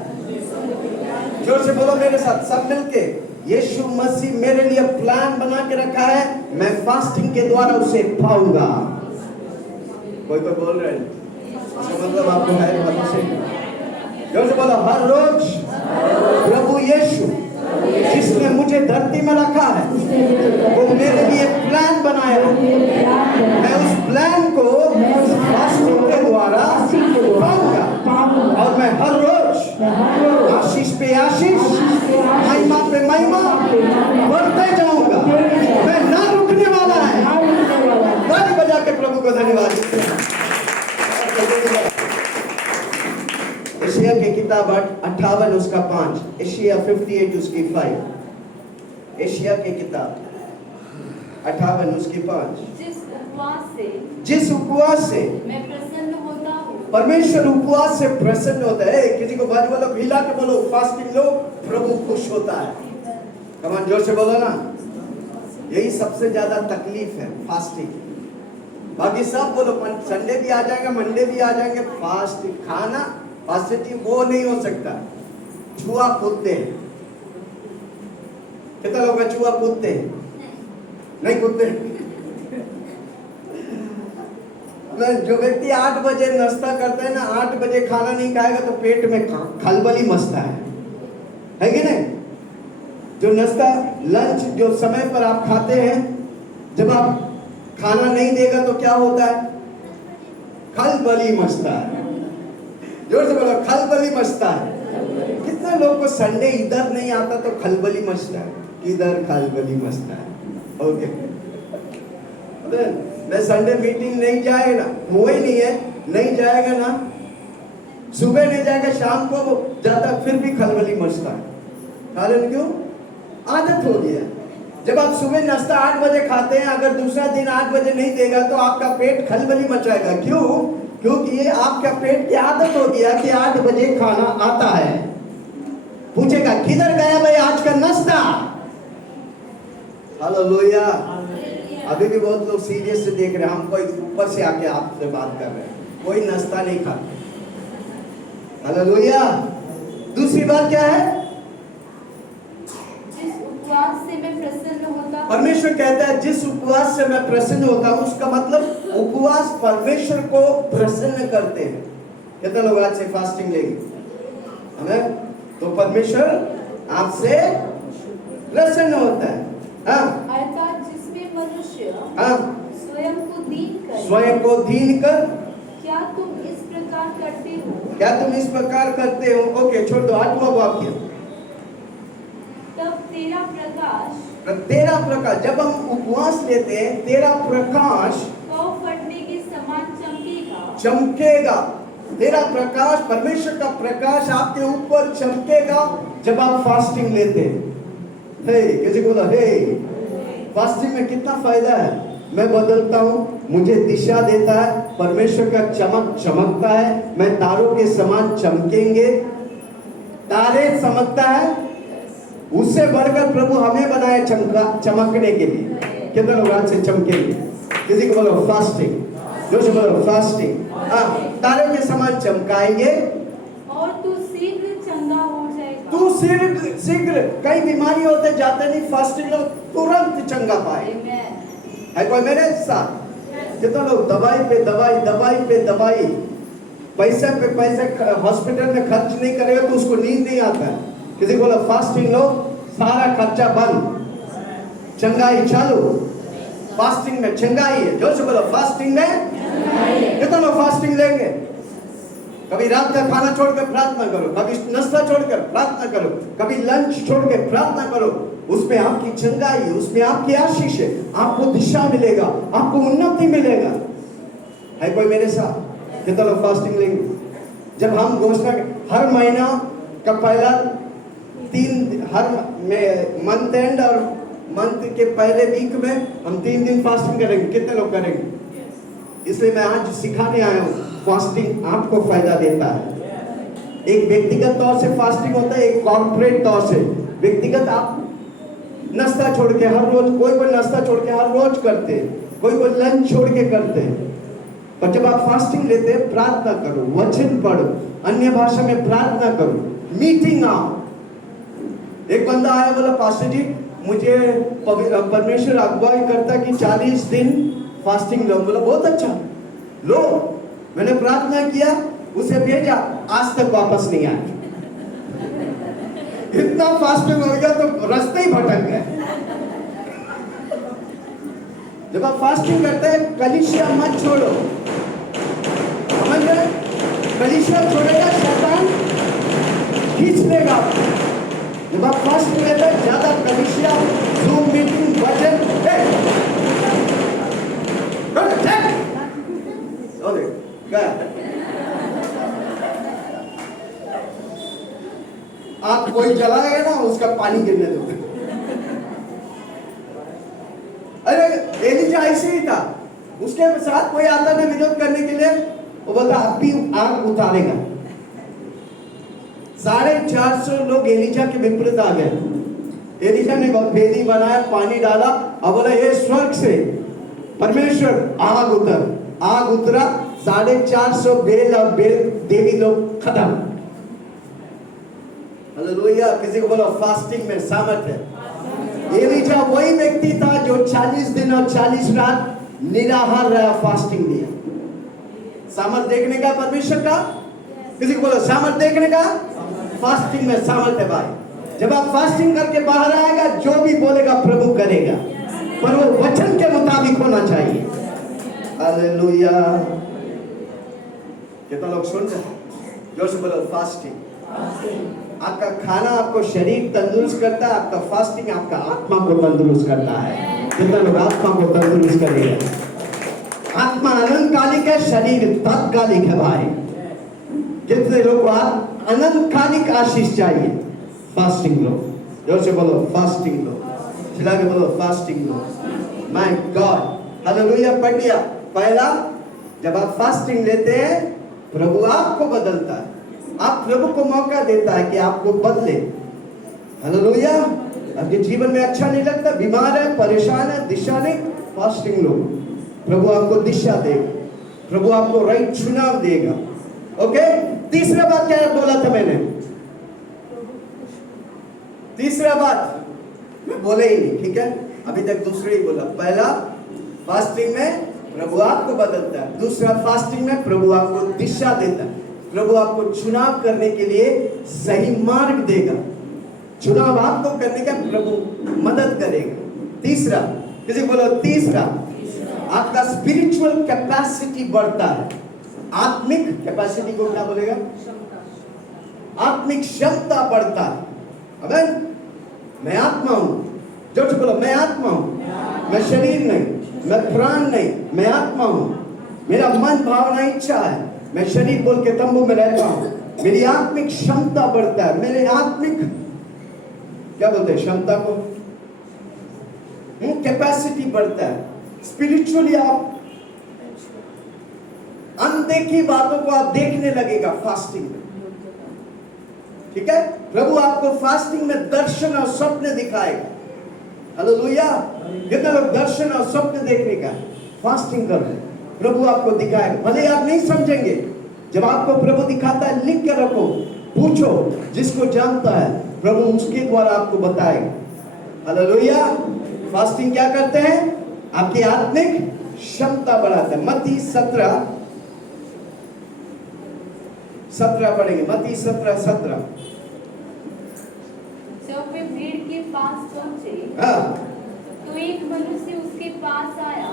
जोर से बोलो मेरे साथ सब मिलके, यीशु मसीह मेरे लिए प्लान बना के रखा है, मैं फास्टिंग के द्वारा उसे पाऊंगा। कोई बोल रहे हैं, इसका मतलब आपको है बात से। जोर से बोलो, हर रोज प्रभु यीशु जिसने मुझे धरती में रखा है वो मेरे लिए प्लान बनाया है, मैं उस प्लान को फास्टिंग के द्वारा पाऊंगा और मैं हर रोज आशीष पे आशीष, महिमा पे महिमा बढ़ते जाऊंगा। मैं ना रुकने वाला है। ताली बजा के प्रभु को धन्यवाद। एशिया की किताब 58 उसका 5, एशिया 58 उसकी 5, एशिया की किताब 58 उसकी 5। जिस उपवास से मैं प्रसन्न होता हूँ, परमेश्वर उपवास से प्रसन्न होता है। किसी को बाजू वालों हिला के बोलो, फास्टिंग लो प्रभु खुश होता है। कमान जोर से बोलो ना, यही सबसे ज्यादा तकलीफ है फास्टिंग। बाकी सब बोलो, संडे भी आ जाएगा, मंडे भी आ जाएंगे, फास्ट खाना फास्टिंग वो नहीं हो सकता। चूहा कूदते हैं, कितना लोग चूहा कूदते हैं? नहीं कूदते। जो व्यक्ति 8 बजे नाश्ता करता है ना, 8 बजे खाना नहीं खाएगा तो पेट में खलबली मचता है कि नहीं? जो नाश्ता लंच जो समय पर आप खाते हैं, जब आप खाना नहीं देगा तो क्या होता है? खलबली मचता है। जोर से बोलो, खलबली मचता है। कितने लोग को संडे इधर नहीं आता तो खलबली मचता है, इधर खलबली मचता है। ओके, मैं संडे मीटिंग नहीं जाएगा, वो ही नहीं है, नहीं जाएगा ना, सुबह नहीं जाएगा, शाम को जाता फिर भी खलबली मचता है। कारण क्यों? आदत हो गया। जब आप सुबह नाश्ता 8 बजे खाते हैं, अगर दूसरा दिन 8 बजे नहीं देगा तो आपका पेट खलबली मचाएगा। क्यों? क्योंकि ये आपका पेट की आदत हो गया कि 8 बजे खाना आता है। पूछेगा किधर गया भाई आज का नाश्ता? हालेलुया। अभी भी बहुत लोग सीरियस से देख रहे हैं, हम कोई ऊपर से आके आपसे बात कर रहे हैं, कोई नाश्ता नहीं खाता। हालेलुया। दूसरी बात क्या है? जिस उपवास से मैं प्रसन्न होता हूँ, परमेश्वर कहता है जिस उपवास से मैं प्रसन्न होता हूँ, उसका मतलब उपवास परमेश्वर को प्रसन्न करते हैं। कितने लोग आज से फास्टिंग लेंगे? हमें तो परमेश्वर आपसे प्रसन्न होता है। अर्थात जिसमें मनुष्य स्वयं को दीन कर क्या तुम इस प्रकार करते हो? क्या तुम इस प्रकार करते हो? ओके, छोड़ दो 8वां वाक्य। तब तेरा प्रकाश, जब हम उपवास लेते हैं, तेरा प्रकाश कौ फटने के समान चमकेगा। तेरा प्रकाश, परमेश्वर का प्रकाश आपके ऊपर चमकेगा जब आप फास्टिंग लेते हैं। हे, किसी को बोला हे, फास्टिंग में कितना फायदा है? मैं बदलता हूँ, मुझे दिशा देता है, परमेश्वर का चमक चमकता है, मैं तारों के समान चमकेंगे। तारे चमकता है, उससे बढ़कर प्रभु हमें बनाए चमकने के लिए। कितने लोग आज से चमकेंगे? किसी को बोलो फास्टिंग, जो से बोलो फास्टिंग। तारे के समान चमकाएंगे और तू शीघ्र चंगा हो जाएगा। तू शीघ्र, कई बीमारी होते जाते नहीं, फास्टिंग लो तुरंत चंगा पाए। है कोई मेरे साथ? कितना लोग दवाई पे दवाई, दवाई पे दवाई, पैसे पे पैसे हॉस्पिटल में खर्च नहीं करेगा तो उसको नींद नहीं आता है। किसी बोला फास्टिंग लो, सारा खर्चा बंद, चंगाई चालू। फास्टिंग में चंगाई है। जो से बोलो फास्टिंग में। कितना लोग फास्टिंग लेंगे? कभी रात का खाना छोड़कर प्रार्थना करो, कभी नाश्ता छोड़कर प्रार्थना करो, कभी लंच छोड़कर प्रार्थना करो। उसमें आपकी चंगाई है, उसमें आपकी आशीष है, आपको दिशा मिलेगा, आपको उन्नति मिलेगा। है कोई मेरे साथ? कितना लोग फास्टिंग लेंगे? जब हम घोषणा, हर महीना का पहला 3 हर मंथ एंड और मंथ के पहले वीक में हम 3 दिन फास्टिंग करेंगे। कितने लोग करेंगे? इसलिए मैं आज सिखाने आया हूँ, फास्टिंग आपको फायदा देता है। एक व्यक्तिगत तौर से फास्टिंग होता है, एक कॉर्पोरेट तौर से। व्यक्तिगत आप नाश्ता छोड़ के हर रोज, कोई नाश्ता छोड़ के हर रोज करते हैं, कोई लंच छोड़ के करते हैं। पर जब आप फास्टिंग लेते हैं, प्रार्थना करो, वचन पढ़ो, अन्य भाषा में प्रार्थना करो, मीटिंग आओ। एक बंदा आया, बोला पास्टर जी मुझे परमेश्वर अगुवाई करता कि 40 दिन फास्टिंग लो। बोला बहुत अच्छा, लो। मैंने प्रार्थना किया, उसे भेजा, आज तक वापस नहीं आया। इतना फास्टिंग हो गया तो रास्ते ही भटक गए। जब आप फास्टिंग करते हैं, कलीसिया मत छोड़ो, समझ गए? कलीसिया छोड़ेगा शैतान खींच लेगा। जब आप फास्टिंग लेते हैं, ज्यादा कलीसिया, जूम मीटिंग, वचन, आप कोई जलाएगा ना, उसका पानी गिरने दो। अरे एलिजा ऐसे ही था, उसके साथ कोई आता ना विरोध करने के लिए, वो बोलता अब भी आग उतारेगा। 450 लोग एलिजा के विपरीत आ गए। एलिजा ने वेदी बनाया, पानी डाला और बोला ये स्वर्ग से परमेश्वर आग उतर। आग उतरा, 450 बेल और बेल देवी लोग खत्म। हालेलुया। किसी को बोलो फास्टिंग में सामर्थ है। एलिजा वही व्यक्ति था जो 40 दिन और 40 रात निराहार रहा, फास्टिंग दिया। सामर्थ देखने का परमेश्वर का, किसी को बोलो सामर्थ देखने का। फास्टिंग में सामर्थ है भाई। जब आप फास्टिंग करके बाहर आएगा, जो भी बोलेगा प्रभु करेगा, पर वो वचन के मुताबिक होना चाहिए। हालेलुया। कितना लोग सुन रहे हैं? जोर से बोलो फास्टिंग। आपका खाना आपको शरीर तंदुरुस्त करता है, आपका फास्टिंग आपका आत्मा को तंदुरुस्त करता है। कितना लोग आत्मा को तंदुरुस्त करेगा? आत्मा अनंतकालिक है, शरीर तात्कालिक है भाई। कितने लोग को अनंतकालिक आशीष चाहिए? फास्टिंग लो। जोर से बोलो फास्टिंग लो, चिल्ला के बोलो fasting low. My God, hallelujah. पढ़ लिया। पहला, जब आप फास्टिंग लेते हैं, प्रभु आपको बदलता है। आप प्रभु को मौका देता है कि आपको बदले। हालेलुया। आपके जीवन में अच्छा नहीं लगता, बीमार है, परेशान है, दिशा नहीं, फास्टिंग लो, प्रभु आपको दिशा देगा, प्रभु आपको राइट चुनाव देगा। ओके। तीसरा बात क्या बोला था मैंने? तीसरा बात मैं बोले ही नहीं, ठीक है? अभी तक दूसरे ही बोला। पहला, फास्टिंग में प्रभु आपको बदलता है। दूसरा, फास्टिंग में प्रभु आपको दिशा देता है। प्रभु आपको चुनाव करने के लिए सही मार्ग देगा। चुनाव आपको करने का प्रभु मदद करेगा। तीसरा, किसी बोलो तीसरा, आपका स्पिरिचुअल कैपेसिटी बढ़ता है। आत्मिक कैपेसिटी को क्या बोलेगा? आत्मिक क्षमता बढ़ता है। अबे मैं आत्मा हूं। जो बोलो मैं आत्मा हूं, मैं शरीर नहीं, मैं प्राण नहीं, मैं आत्मा हूं। मेरा मन, भावना, इच्छा है, मैं शरीर बोल के तंबू में रहता हूं। मेरी आत्मिक क्षमता बढ़ता है। मेरे आत्मिक क्या बोलते हैं क्षमता को? कैपेसिटी बढ़ता है। स्पिरिचुअली आप अनदेखी बातों को आप देखने लगेगा फास्टिंग में, ठीक है? प्रभु आपको फास्टिंग में दर्शन और स्वप्न दिखाएगा। हालेलुया। कितने लोग दर्शन और स्वप्न देखने का फास्टिंग कर रहे हैं? प्रभु आपको दिखाएगा। भले आप नहीं समझेंगे, जब आपको प्रभु दिखाता है, लिख के रखो, पूछो जिसको जानता है, प्रभु उसके द्वारा आपको बताएगा। हालेलुया। फास्टिंग क्या करते हैं? आपकी आत्मिक क्षमता बढ़ाता है। मत्ती 17 पढ़ेंगे। मत्ती 17:17। जब वे भीड़ के पास पहुंचे, तो एक मनुष्य उसके पास आया।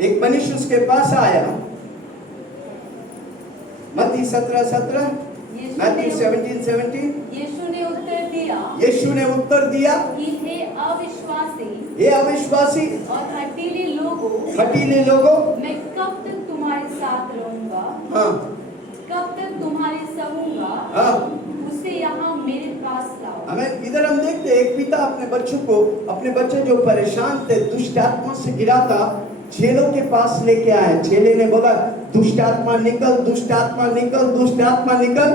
एक मनुष्य उसके पास आया। मत्ती 17:17, मत्ती 17:17। यीशु ने उत्तर दिया, यीशु ने उत्तर दिया कि हे अविश्वासी, हे अविश्वासी और हठीले लोगों, मैं कब तक तुम्हारे साथ रहूंगा? हाँ, कब तक तुम्हारे सहूंगा? हाँ, उसे यहाँ मेरे पास लाओ। हमें इधर हम देखते हैं, एक पिता अपने बच्चे जो परेशान थे, दुष्ट आत्मा से गिरा था, चेलों के पास लेके आए। चेले ने बोला दुष्ट आत्मा निकल, दुष्ट आत्मा निकल, दुष्ट आत्मा निकल।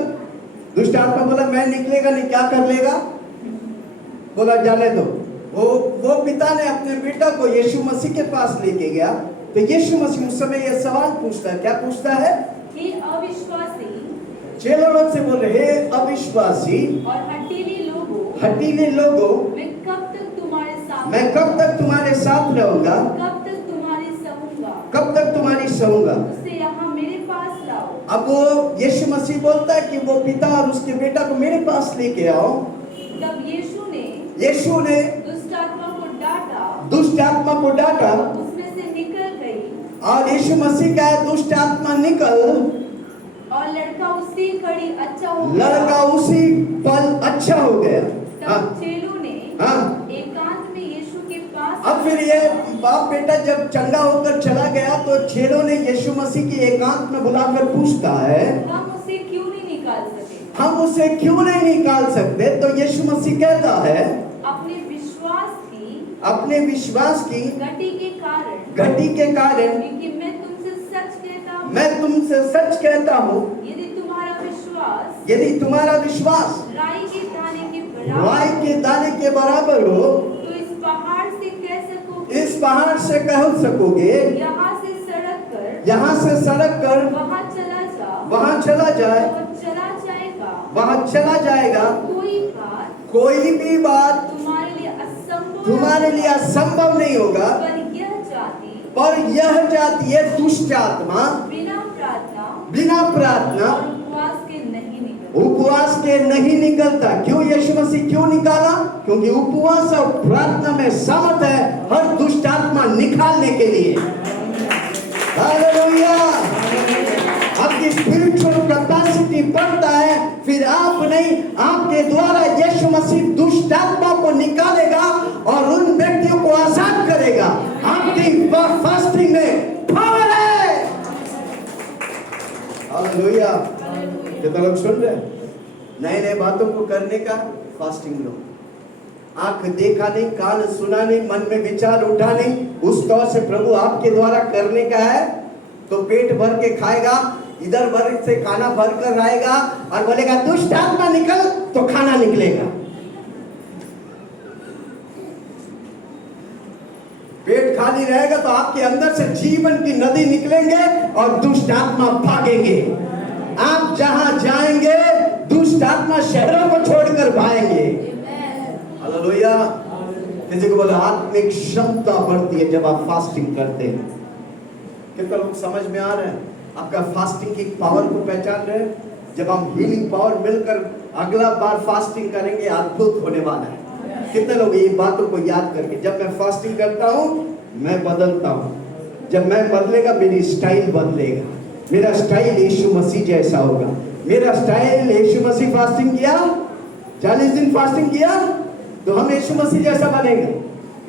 दुष्ट आत्मा बोला मैं निकलेगा नहीं, क्या कर लेगा? बोला जाने दो। वो पिता ने अपने बेटा को यीशु मसीह के पास लेके गया, तो यीशु मसीह उस समय ये सवाल पूछता है, क्या पूछता है? हे अविश्वासी चेलों लोग से बोल रहे, हे अविश्वासी और हठीले लोगों, हठीले लोगों, मैं कब तक तुम्हारे साथ मैं कब तक तुम्हारे साथ रहूंगा, कब तक तुम्हारी सहूंगा, कब तक तुम्हारी सहूंगा? उसे यहाँ मेरे पास लाओ। अब वो यीशु मसीह बोलता है कि वो पिता और उसके बेटा को मेरे पास लेके आओ। तब यीशु ने दुष्ट आत्मा को डांटा, दुष्ट आत्मा को डांटा, उसमें से निकल गई और यीशु मसीह का दुष्ट आत्मा निकल, और लड़का उसी घड़ी अच्छा हो गया। लड़का उसी पल अच्छा हो गया। तब चेलों ने हाँ। एकांत में यीशु के पास, अब फिर ये बाप बेटा जब चंगा होकर चला गया तो चेलों ने यीशु मसीह की एकांत में बुलाकर पूछता है, हम उसे क्यों नहीं निकाल सके? हम उसे क्यों नहीं निकाल सकते? तो यीशु मसीह कहता है, अपने विश्वास की घटी के कारण, क्योंकि मैं तुमसे सच कहता हूँ, मैं तुमसे सच कहता हूँ, यदि तुम्हारा विश्वास राई के राई के दाने के बराबर हो, तो इस पहाड़ से कह सकोगे, इस पहाड़ से कह सकोगे, यहाँ से सड़क कर वहाँ चला जाए, वहाँ चला जाएगा। कोई भी बात तुम्हारे लिए असंभव नहीं होगा। पर यह जाति ये दुष्ट आत्मा बिना प्रार्थना उपवास के नहीं निकलता। क्यों यीशु मसीह क्यों निकाला? क्योंकि उपवास और प्रार्थना में समर्थ है हर दुष्ट आत्मा निकालने के लिए। हालेलुया। आपकी स्पिरिचुअल कैपेसिटी बढ़ता है, फिर आप नहीं, आपके द्वारा यीशु मसीह दुष्ट आत्मा को निकालेगा और उन व्यक्तियों को आजाद करेगा। आपकी फास्टिंग में पावर है। हालेलुया। कितना लोग सुन रहे हैं? नए नए बातों को करने का फास्टिंग लो। आंख देखा नहीं, कान सुना नहीं, मन में विचार उठा नहीं, उस तौर से प्रभु आपके द्वारा करने का है तो पेट भर के खाएगा, इधर भर से खाना भर कर आएगा और बोलेगा दुष्ट आत्मा निकल, तो खाना निकलेगा। पेट खाली रहेगा तो आपके अंदर से जीवन की नदी निकलेंगे और दुष्ट आत्मा भागेंगे। आप जहां जाएंगे दुष्ट आत्मा शहरों को छोड़कर भागेंगे। हालेलुया। किसी को बोला आत्मिक क्षमता बढ़ती है जब आप फास्टिंग करते हैं। कितना लोग समझ में आ रहे हैं? आपका फास्टिंग की पावर को पहचान रहे हैं? जब हम हीलिंग पावर मिलकर अगला बार फास्टिंग करेंगे, अद्भुत होने वाला है। कितने लोग ये बातों को याद करके, जब मैं फास्टिंग करता हूँ मैं बदलता हूँ, जब मैं बदलेगा मेरी स्टाइल बदलेगा, मेरा स्टाइल यीशु मसीह जैसा होगा। मेरा स्टाइल यीशु मसीह फास्टिंग किया, 40 दिन फास्टिंग किया तो हम यीशु मसीह जैसा बनेगा,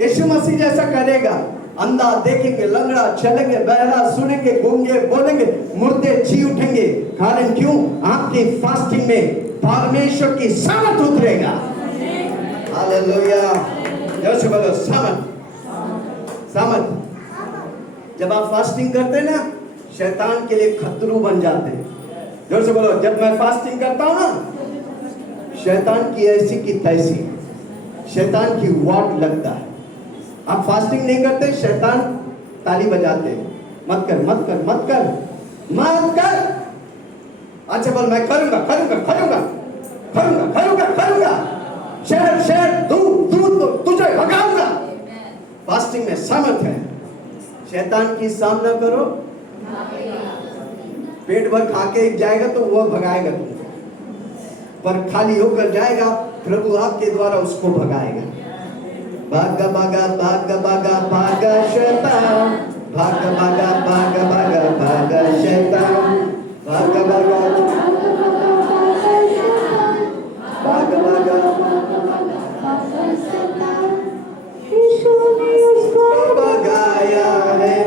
यीशु मसीह जैसा करेगा। अंधा देखेंगे, लंगड़ा चलेंगे, बहरा सुनेंगे, गूंगे बोलेंगे, मुर्दे जी उठेंगे। कारण क्यों? आपकी फास्टिंग में परमेश्वर की सामर्थ उतरेगा। हालेलुया। जैसे बोलो सामर्थ, सामर्थ। जब आप फास्टिंग करते हैं ना, शैतान के लिए खतरू बन जाते हैं। जोर से बोलो, जब मैं फास्टिंग करता हूं ना, शैतान की ऐसी की तैसी, शैतान की वाट लगता है। आप फास्टिंग नहीं करते, शैतान ताली बजाते हैं, मत कर मत कर मत कर मत कर। अच्छा बोल, मैं करूंगा करूंगा करूंगा करूंगा करूंगा करूंगा, शहर शहर दूध दूध तुझे भगाऊंगा। फास्टिंग में सामर्थ है। शैतान की सामना करो, पेट भर खा के जाएगा तो वह भगाएगा तुमको, पर खाली होकर जाएगा प्रभु आपके द्वारा उसको भगाएगा। भागा भागा भागा भागा भागा शैतान, भागा भागा भागा भागा भागा शैतान, भागा भागा भागा भागा। यीशु ने उसको भगाया है,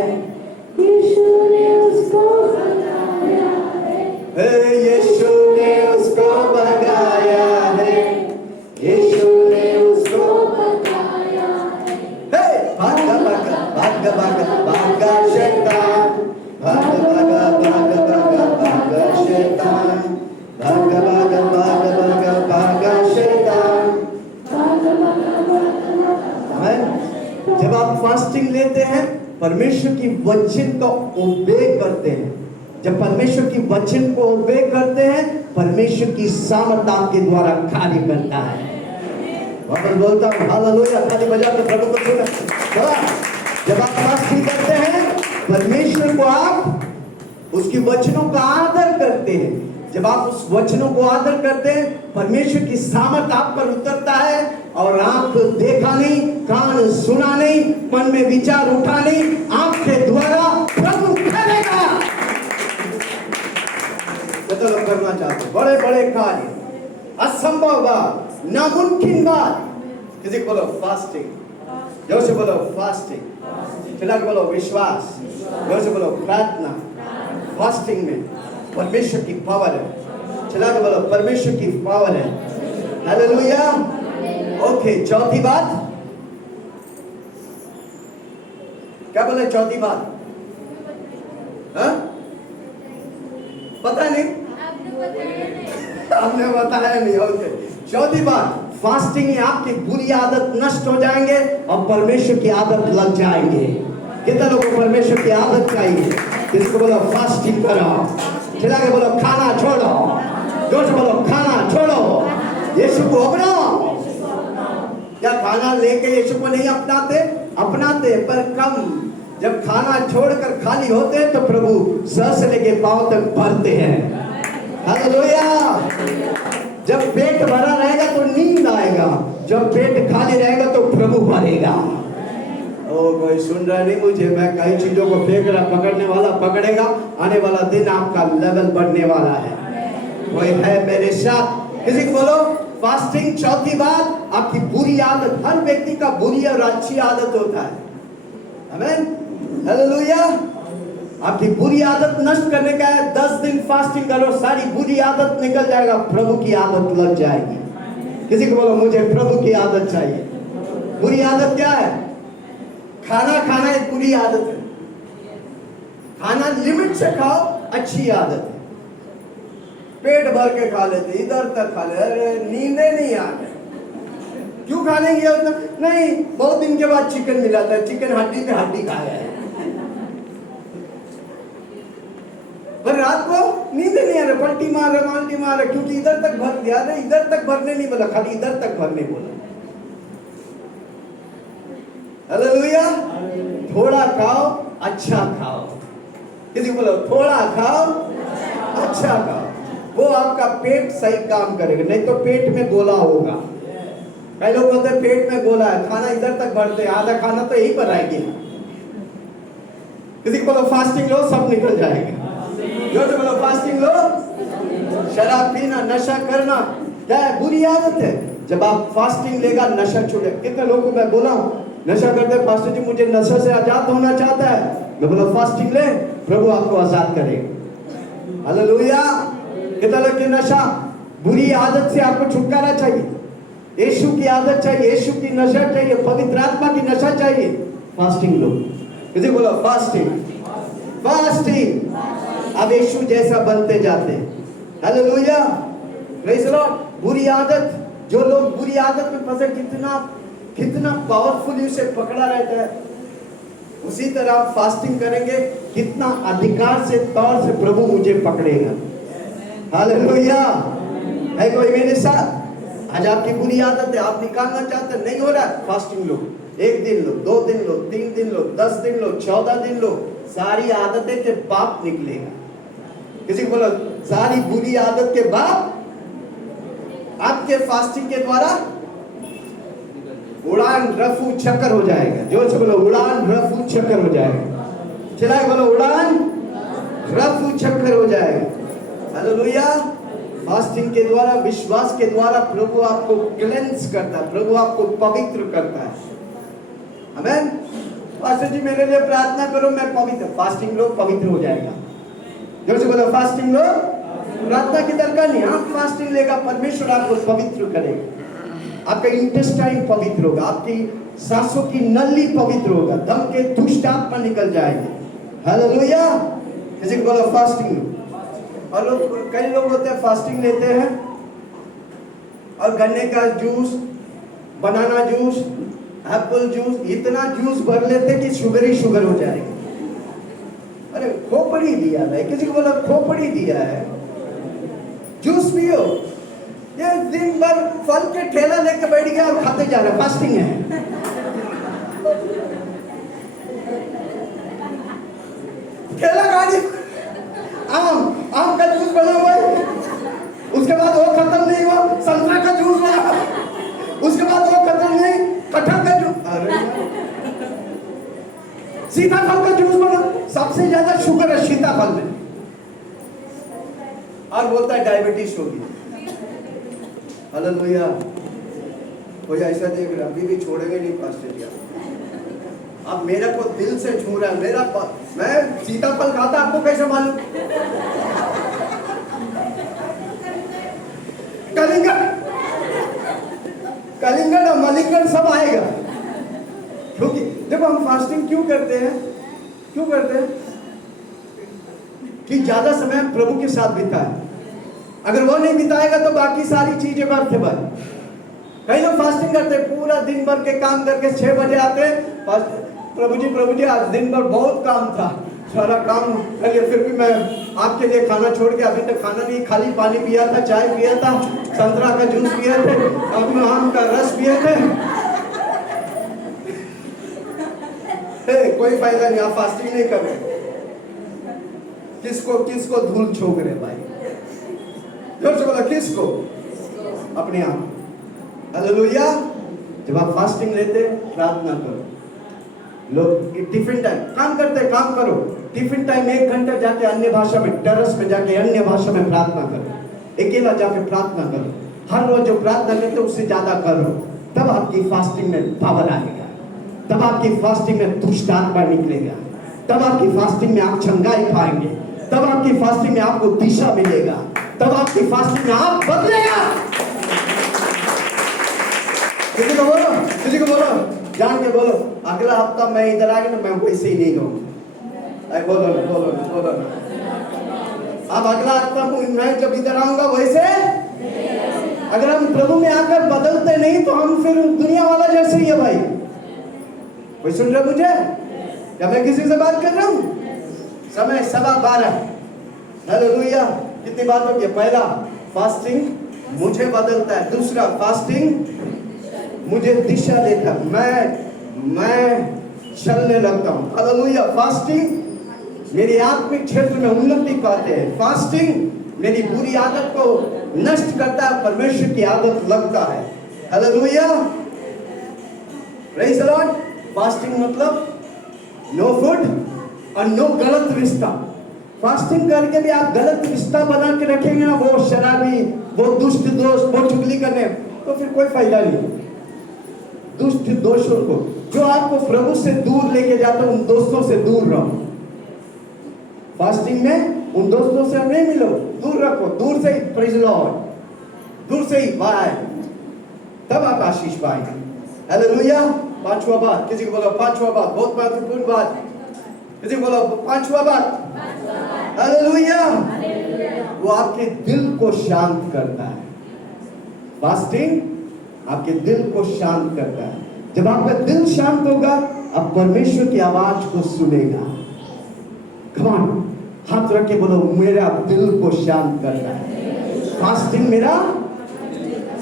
यीशु ने उसको भगाया है, यीशु ने उसको भगाया है, यीशु ने उसको भगाया है। भागा भागा भागा भागा भागा शैतान, भागा परमेश्वर की वचन को ओबे करते हैं, जब परमेश्वर की वचन को ओबे करते हैं, परमेश्वर की सामर्थ आपके द्वारा कार्य करता है। वापस बोलता हूँ हालेलुया, ताली बजा के प्रभु को सुना। जब आप फास्टिंग करते हैं, परमेश्वर को आप उसकी वचनों का आदर करते हैं। जब आप उस वचनों को आदर करते हैं, परमेश्वर की सामर्थ आप पर उतरता है, और आंख देखा नहीं, कान सुना नहीं, मन में विचार उठा नहीं, आपके द्वारा प्रभु करेगा। मतलब करना चाहते हैं बड़े बड़े कार्य, असंभव बात, नामुमकिन बात। किसी को बोलो फास्टिंग, जोर से बोलो फास्टिंग, चिल्ला के बोलो विश्वास, जोर से बोलो प्रार्थना। फास्टिंग में परमेश्वर की पावर है, चिल्ला के बोलो परमेश्वर की पावर है। हालेलुया। ओके, चौथी बात क्या बोले? चौथी बात पता नहीं, आपने बताया नहीं। ओके, चौथी बात, फास्टिंग में आपकी बुरी आदत नष्ट हो जाएंगे और परमेश्वर की आदत लग जाएंगे। कितने लोगों को परमेश्वर की आदत चाहिए? किसको बोलो फास्टिंग करो, चिल्ला के बोलो खाना छोड़ो, जोर से बोलो खाना छोड़ो, यीशु को अपनाओ। या खाना लेके यीशु को नहीं अपनाते पर कम। जब खाना छोड़कर खाली होते हैं तो प्रभु सर से लेके पांव तक भरते हैं। हालेलुया। जब पेट भरा रहेगा तो नींद आएगा, जब पेट खाली रहेगा तो प्रभु भरेगा। ओ, कोई सुन रहा नहीं मुझे? मैं कई चीजों को फेंक रहा, पकड़ने वाला पकड़ेगा। आने वाला दिन आपका लेवल बढ़ने वाला है। कोई है मेरे साथ? किसी को बोलो फास्टिंग। चौथी बात, आपकी बुरी आदत, हर व्यक्ति का बुरी और अच्छी आदत होता है। आमीन, हालेलुया। आपकी बुरी आदत नष्ट करने का है, 10 दिन फास्टिंग करो, सारी बुरी आदत निकल जाएगा, प्रभु की आदत लग जाएगी। किसी को बोलो मुझे प्रभु की आदत चाहिए। बुरी आदत क्या है? खाना एक बुरी आदत है। खाना लिमिट से खाओ, अच्छी आदत है। पेट भर के खा लेते, इधर तक खा ले, अरे नींदे नहीं आते। क्यों खा लेंगे उतना? नहीं, बहुत दिन के बाद चिकन मिला था, चिकन हड्डी पे हड्डी खाया है, पर रात को नींद नहीं आ रहा, पलटी मार रहा, क्योंकि इधर तक भर दिया। इधर तक भरने नहीं बोला, खाली इधर तक भरने बोला। हालेलुया। थोड़ा खाओ, अच्छा खाओ। किसी बोलो थोड़ा खाओ, अच्छा खाओ, वो आपका पेट सही काम करेगा। नहीं तो पेट में गोला होगा। कई लोग बोलते हैं पेट में गोला है, खाना इधर तक भरते हैं, आधा खाना तो यही पर आएगी। किसी को बोलो फास्टिंग लो, सब निकल जाएगा। जो तो बोलो फास्टिंग लो। शराब पीना, नशा करना क्या है? बुरी आदत है। जब आप फास्टिंग लेगा, नशा छूटेगा। कितने लोगों को मैं बोला नशा करते, पास्टर जी मुझे नशा से आजाद होना चाहता है, मैं बोला फास्टिंग ले, प्रभु आपको आजाद करेगा। हालेलुया। कितना लोग की नशा, बुरी आदत से आपको छुटकारा चाहिए, यीशु की आदत चाहिए, यीशु की नशा चाहिए, पवित्र आत्मा की नशा चाहिए, फास्टिंग लो। किसी बोलो फास्टिंग। अब यीशु जैसा बनते जाते हैं। Hallelujah, praise the Lord. बुरी आदत, जो लोग बुरी आदत में फंसे, कितना पावरफुली उसे पकड़ा रहता है। उसी तरह आप फास्टिंग करेंगे, कितना अधिकार से तौर से प्रभु मुझे पकड़ेगा। हालेलुया। है कोई मेरे साथ? आज आपकी बुरी आदत है, आप निकालना चाहते हैं, नहीं हो रहा, फास्टिंग लो। 1 दिन लो, 2 दिन लो, 3 दिन लो, 10 दिन लो, 14 दिन लो, सारी आदतें के बाप निकलेगा। किसी को बोलो सारी बुरी आदत के बाप आपके फास्टिंग के द्वारा उड़ान रफू चक्कर हो जाएगा। जोर से बोलो उड़ान रफू चक्कर हो जाएगा। चलाए बोलो उड़ान रफू चक्कर हो जाएगा। हालेलुया। फास्टिंग के द्वारा, विश्वास के द्वारा प्रभु आपको क्लेंस करता है, प्रभु आपको पवित्र करता है। आमीन। पास्टर जी मेरे लिए प्रार्थना करो, मैं पवित्र। फास्टिंग लो, पवित्र हो जाएगा। जोर से बोलो फास्टिंग लो, प्रार्थना की दरकार नहीं। आप फास्टिंग लेगा, परमेश्वर आपको पवित्र करेगा। आपका इंटेस्टाइन पवित्र होगा, आपकी सांसों की नली पवित्र होगा, दम के दुष्ट आत्मा निकल जाएंगे। हालेलुया। किसी को बोलो फास्टिंग लो। और कई लोग होते हैं फास्टिंग लेते हैं और गन्ने का जूस, बनाना जूस, एप्पल जूस, इतना जूस भर लेते कि शुगर ही शुगर हो जाएगी। खोपड़ी दिया है, किसी को बोला खोपड़ी दिया है, जूस पियो। ये दिन भर फल के ठेला लेके बैठ गया और खाते जा रहे, फास्टिंग है। ठेला गाड़ी आम का जूस बना हुआ है, उसके बाद वो खत्म नहीं हुआ, संतरा का जूस बना, उसके बाद वो खत्म नहीं, कटहल का जूस, अरे सीताफल का जूस बना। सबसे ज्यादा शुगर है सीताफल में, और बोलता है डायबिटीज होगी। हालेलुया। कोई ऐसा देख रहा, अभी भी छोड़ेंगे नहीं पास्टर जी। अब मेरे को दिल से छू रहा है, मैं सीताफल खाता, आपको कैसे मालूम? कलिंगड़ और मलिंगड़ सब आएगा। क्योंकि देखो हम फास्टिंग क्यों करते हैं? क्यों करते हैं? कि ज्यादा समय प्रभु के साथ बिताए। अगर वो नहीं बिताएगा तो बाकी सारी चीजें व्यर्थ है भाई। कई लोग फास्टिंग करते हैं, पूरा दिन भर के काम करके 6 बजे आते हैं, प्रभु जी आज दिन भर बहुत काम था, सारा काम कर लिया, फिर भी मैं आपके लिए खाना छोड़ के अभी तक खाना नहीं, खाली पानी पिया था, चाय पिया था, संतरा का जूस पिए थे, अपने आम का रस पिए थे। कोई फायदा नहीं, आप फास्टिंग नहीं कर रहे। किसको धूल छोक रहे भाई? जोर से बोला, किसको? अपने आप। हालेलुया। जब आप फास्टिंग लेते प्रार्थना करो। लोग टिफिन टाइम काम करते, काम करो, टिफिन टाइम 1 घंटा जाके अन्य भाषा में, टेरेस में जाके अन्य भाषा में प्रार्थना करो, अकेला जाके प्रार्थना करो। हर रोज जो प्रार्थना करते उससे ज्यादा करो, तब आपकी फास्टिंग में पावर आएगा, तब आपकी फास्टिंग में दुष्ट आत्मा निकलेगा, तब आपकी फास्टिंग में आप चंगाई पाएंगे, तब आपकी फास्टिंग में आपको दिशा मिलेगा, तब आपकी फास्टिंग में आप बदलेगा। किसी को बोलो, जान के बोलो, अगला हफ्ता मैं इधर आ गया तो मैं वैसे ही नहीं रहूंगा। बोलो ना। अब अगला हफ्ता मैं जब इधर आऊंगा वैसे, अगर हम प्रभु में आकर बदलते नहीं तो हम फिर दुनिया वाला जैसे ही है भाई। कोई सुन रहे मुझे? क्या मैं किसी से बात कर रहा हूँ? समय 12:15। हालेलुया। कितनी बात होगी? पहला, फास्टिंग मुझे बदलता है। दूसरा, फास्टिंग मुझे दिशा देता, मैं चलने लगता हूँ। हालेलुया। फास्टिंग मेरी आत्मिक क्षेत्र में उन्नति पाते हैं। फास्टिंग मेरी बुरी आदत को नष्ट करता है, परमेश्वर की आदत लगता है। Hallelujah. Praise the Lord. Fasting मतलब नो फूड और नो गलत रिश्ता। फास्टिंग करके भी आप गलत रिश्ता बना के रखेंगे ना, वो शराबी, वो दुष्ट दोस्त, वो चुगली करने, तो फिर कोई फायदा नहीं। दुष्ट दोषों को जो आपको प्रभु से दूर लेके जाते, उन दोस्तों से दूर रहो। फास्टिंग में उन दोस्तों से नहीं मिलो, दूर रखो, दूर से ही प्रेज़ द लॉर्ड, दूर से ही बाय, तब आप आशीष पाएंगे। हालेलुया। 5वां बात, किसी को बोलो 5वां बात, बहुत महत्वपूर्ण बात। किसी को बोलो 5वां बात। हालेलुया। वो आपके दिल को शांत करता है। फास्टिंग आपके दिल को शांत करता है। जब आपका दिल शांत होगा, आप परमेश्वर की आवाज को सुनेगा। कम ऑन, हाथ रख के बोलो, मेरा दिल को शांत करता है। फास्टिंग मेरा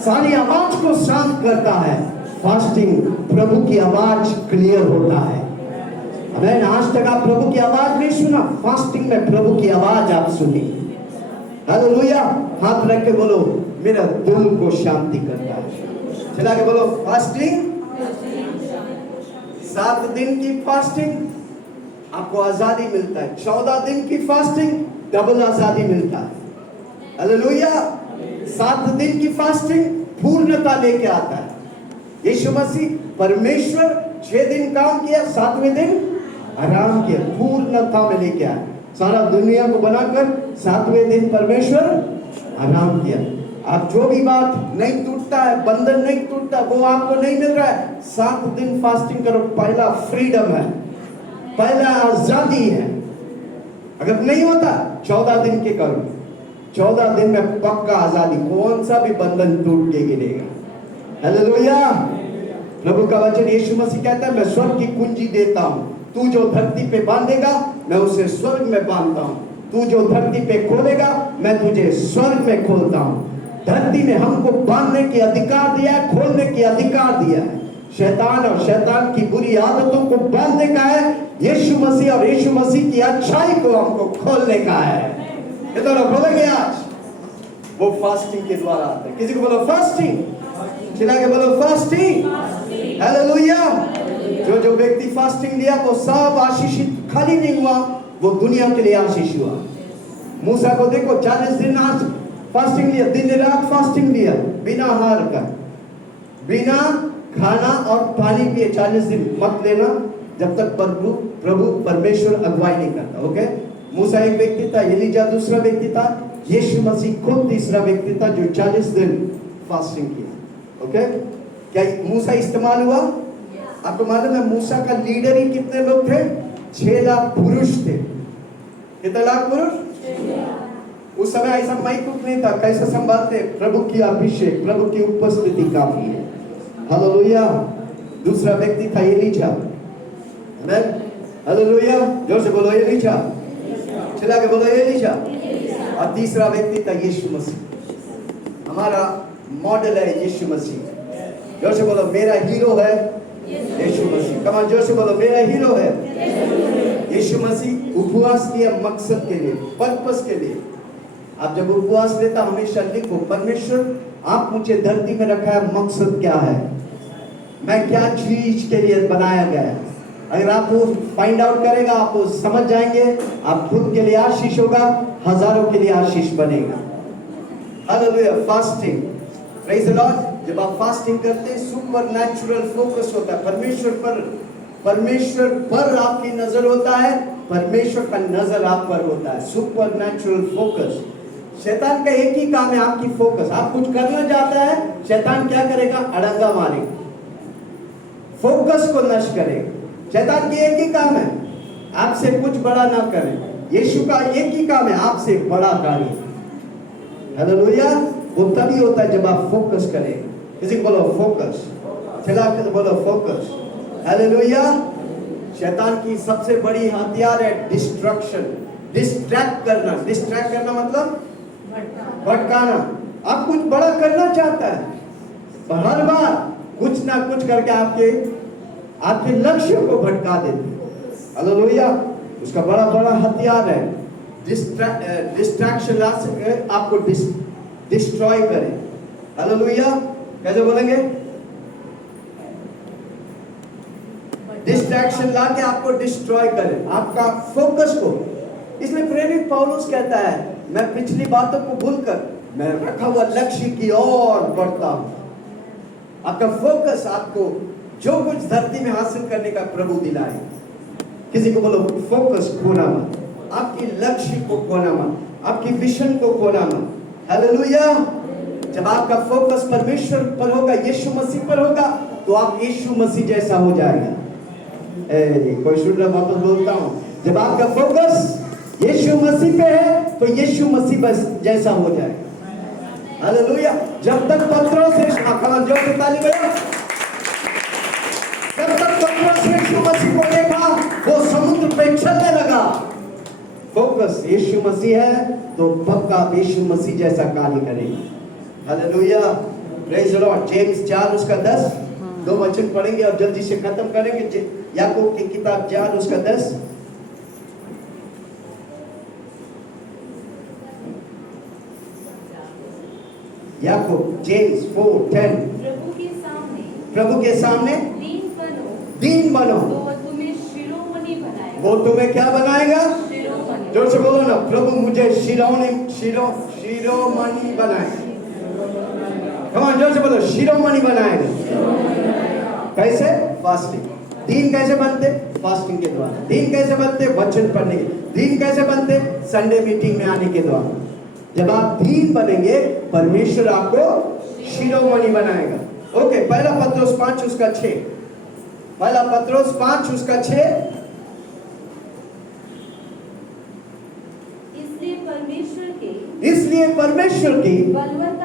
सारी आवाज को शांत करता है। फास्टिंग प्रभु की आवाज क्लियर होता है। मैंने आज तक आप प्रभु की आवाज नहीं सुना, फास्टिंग में प्रभु की आवाज आप सुनी। हालेलुया। हाथ रख के बोलो, मेरा दिल को शांति करता है। चला के बोलो, फास्टिंग 7 दिन की फास्टिंग आपको आजादी मिलता है। 14 दिन की फास्टिंग डबल आजादी मिलता है। हालेलुया। 7 दिन की फास्टिंग पूर्णता लेके आता है। यीशु मसीह परमेश्वर 6 दिन काम किया, 7वें दिन आराम किया, पूर्णता में लेके आया। सारा दुनिया को बनाकर 7वें दिन परमेश्वर आराम किया। आप जो भी बात नहीं टूटता है, बंधन नहीं टूटता, वो आपको नहीं मिल रहा है, 7 दिन फास्टिंग करो। पहला फ्रीडम है, पहला आजादी है। अगर नहीं होता 14 दिन के करो। 14 दिन में पक्का आजादी, कौन सा भी बंधन टूट के गिरेगा। हालेलुया। प्रभु का वचन, यीशु मसीह कहता है, मैं स्वर्ग की कुंजी देता हूं, तू जो धरती पे बांधेगा मैं उसे स्वर्ग में बांधता हूँ, तू जो धरती पे खोलेगा मैं तुझे स्वर्ग में खोलता हूँ। धरती ने हमको बांधने के अधिकार दिया है, खोलने के अधिकार दिया है। शैतान और शैतान की बुरी आदतों को बांधने का है यीशु मसीह, और यीशु मसीह की अच्छाई को हमको खोलने का है। ये तो लोग खोलेंगे आज, वो फास्टिंग के द्वारा आते हैं। किसी को बोलो फास्टिंग, चिल्ला के बोलो फास्टिंग। हालेलुया। जो व्यक्ति फास्टिंग लिया वो सब आशीषित खाली नहीं हुआ, वो दुनिया के लिए आशीष हुआ। मूसा को देखो 40 दिन आज फास्टिंग लिया, दिन रात फास्टिंग लिया, बिना आहार का, बिना खाना और पानी पिए 40 दिन मत लेना जब तक प्रभु परमेश्वर अगुवाई नहीं करता। ओके, मूसा एक व्यक्ति था, एलीजा दूसरा व्यक्ति था, यीशु मसीह खुद तीसरा व्यक्ति था जो 40 दिन फास्टिंग किया। ओके, क्या मूसा इस्तेमाल हुआ? आपको मालूम है मूसा का लीडर ही कितने लोग थे? 6 लाख पुरुष थे। कितने लाख पुरुष? उस समय ऐसा माइक नहीं था, कैसे संभालते? प्रभु की अभिषेक, प्रभु की उपस्थिति काफी है। हालेलुया। दूसरा व्यक्ति था एलीजा। आमेन, हालेलुया। जोर से बोलो एलीजा, चिल्ला के बोलो एलीजा। और तीसरा व्यक्ति था यीशु मसीह। हमारा मॉडल है यीशु मसीह। जोर से बोलो मेरा हीरो है यीशु मसीह। कमान जोर से बोलो मेरा हीरो है यीशु मसीह। उपवास किया मकसद के लिए, पर्पस के लिए। आप जब उपवास लेता हमेशा लिखो, परमेश्वर आप मुझे धरती में रखा है, मकसद क्या है, मैं क्या चीज के लिए बनाया गया है। अगर आप वो फाइंड आउट करेगा, आप वो समझ जाएंगे, आप खुद के लिए आशीष होगा, हजारों के लिए आशीष बनेगा। Hallelujah. Fasting, praise the Lord. जब आप फास्टिंग करते हैं सुपरनैचुरल फोकस होता है, परमेश्वर पर आपकी नजर होता है, परमेश्वर का नजर आप पर होता है। Supernatural focus. शैतान का एक ही काम है आपकी फोकस। आप कुछ करना चाहता है, शैतान क्या करेगा? अड़ंगा मारेगा, फोकस को नष्ट करेगा। शैतान की एक ही काम है आपसे कुछ बड़ा ना करे। यीशु का एक ही काम है आपसे बड़ा कार्य। हालेलुया। वो तभी होता है जब आप फोकस करें। किसी को बोलो फोकस, चला के बोलो फोकस। हालेलुया। शैतान की सबसे बड़ी हथियार है डिस्ट्रक्शन, डिस्ट्रैक्ट करना। डिस्ट्रैक्ट करना मतलब भटकाना। आप कुछ बड़ा करना चाहता है, पर हर बार कुछ ना कुछ करके आपके लक्ष्य को भटका देते। हालेलुया। उसका बड़ा हथियार है डिस्ट्रैक्शन, आपको डिस्ट्रॉय करे। हालेलुया। कैसे बोलेंगे? डिस्ट्रैक्शन लाके आपको डिस्ट्रॉय करे, आपका फोकस को। इसलिए प्रेरित पौलुस कहता है मैं पिछली बातों को भूलकर मैं रखा हुआ लक्ष्य की ओर बढ़ता हूं। आपका फोकस आपको जो कुछ धरती में हासिल करने का प्रभु दिलाए। किसी को बोलो फोकस खोना मत, आपकी लक्ष्य को खोना मत, आपकी विजन को खोना मत। हालेलुया। जब आपका फोकस परमेश्वर पर होगा, यीशु मसीह पर होगा, तो आप यीशु मसीह जैसा हो जाएगा। कोई सुन रहा? वापस बोलता हूं, जब आपका फोकस यीशु मसीह पे है तो यीशु मसीह बस जैसा हो जाएगा। हालेलुया। जब तक पत्रोस से ताली बजा, जब तक पत्रोस यीशु मसीह को देखा वो समुद्र पे चलने लगा। फोकस यीशु मसीह है तो पक्का यीशु मसीह जैसा कार्य करेगा। Hallelujah. Praise the Lord. James 4 उसका 10 दो वचन पढ़ेंगे और जल्दी से खत्म करेंगे। याकूब की किताब 4 उसका 10। याकूब जेम्स 4:10। प्रभु के सामने दीन बनो तो वो तुम्हें शिरोमणि बनाएगा। वो तुम्हें क्या बनाएगा? शिरोमणि। जोर से बोलो ना, प्रभु मुझे शिरोमणि बनाएगा। कमान जोर से बोलो, शिरोमणि बनाएगा। कैसे? फास्टिंग। दीन कैसे बनते? फास्टिंग के द्वारा। दीन कैसे बनते? वचन पढ़ने के। दीन कैसे बनते? संडे मीटिंग में आने के द्वारा। जब आप दीन बनेंगे परमेश्वर आपको शिरोमणि बनाएगा। ओके, पहला पत्रोस 5 उसका 6। पहला पत्रोस 5 उसका 6। इसलिए परमेश्वर की बलवंत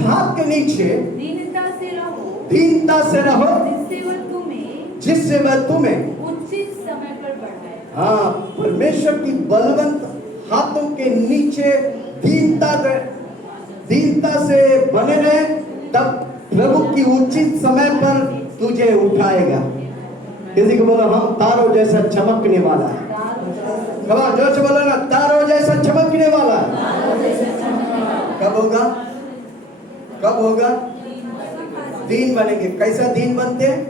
हाथ के नीचे दीनता से रहो, दीनता से रहो, जिससे वह तुम्हें उचित समय पर बढ़ाए। हाँ, परमेश्वर की बलवंत हाथों के नीचे दीनता से बने रहे, तब प्रभु की उचित समय पर तुझे उठाएगा। किसी को बोलो हम तारों जैसा चमकने वाला है। कब जोर से बोलो ना, तारों जैसा चमकने वाला है। कब होगा? कब होगा? दीन बनेंगे। कैसा दीन बनते हैं?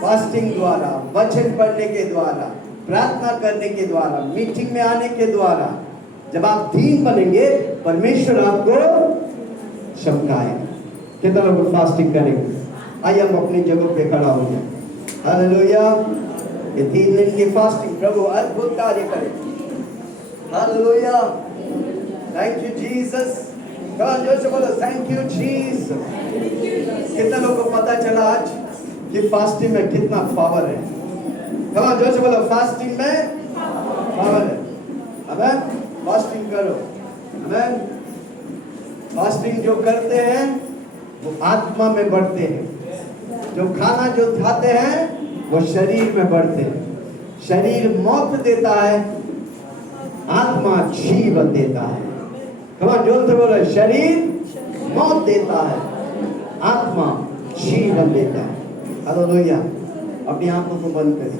फास्टिंग द्वारा, वचन पढ़ने के द्वारा, प्रार्थना करने के द्वारा, मीटिंग में आने के द्वारा। जब आप दीन बनेंगे, परमेश्वर आपको चमकाएगा। कितना लोग फास्टिंग करेंगे? आइए हम अपनी जगह पे खड़ा हो जाए। हालेलुया। ये 3 दिन की फास्टिंग प्रभु अद्भुत कार्य करे। हालेलुया। Thank you Jesus. कौन जोर से बोलो थैंक यू जीसस। कितना लोगों को पता चला आज कि फास्टिंग में कितना पावर है? कौन जोर से बोलो फास्टिंग में पावर है। आमेन। फास्टिंग करो। आमेन। फास्टिंग जो करते हैं वो आत्मा में बढ़ते हैं। जो खाना जो खाते हैं वो शरीर में बढ़ते हैं। शरीर मौत देता है, आत्मा जीवन देता है। कमां जोर से बोलो, शरीर मौत देता है, आत्मा जीवन देता है। हालेलुया। अपनी आंखों को बंद करें।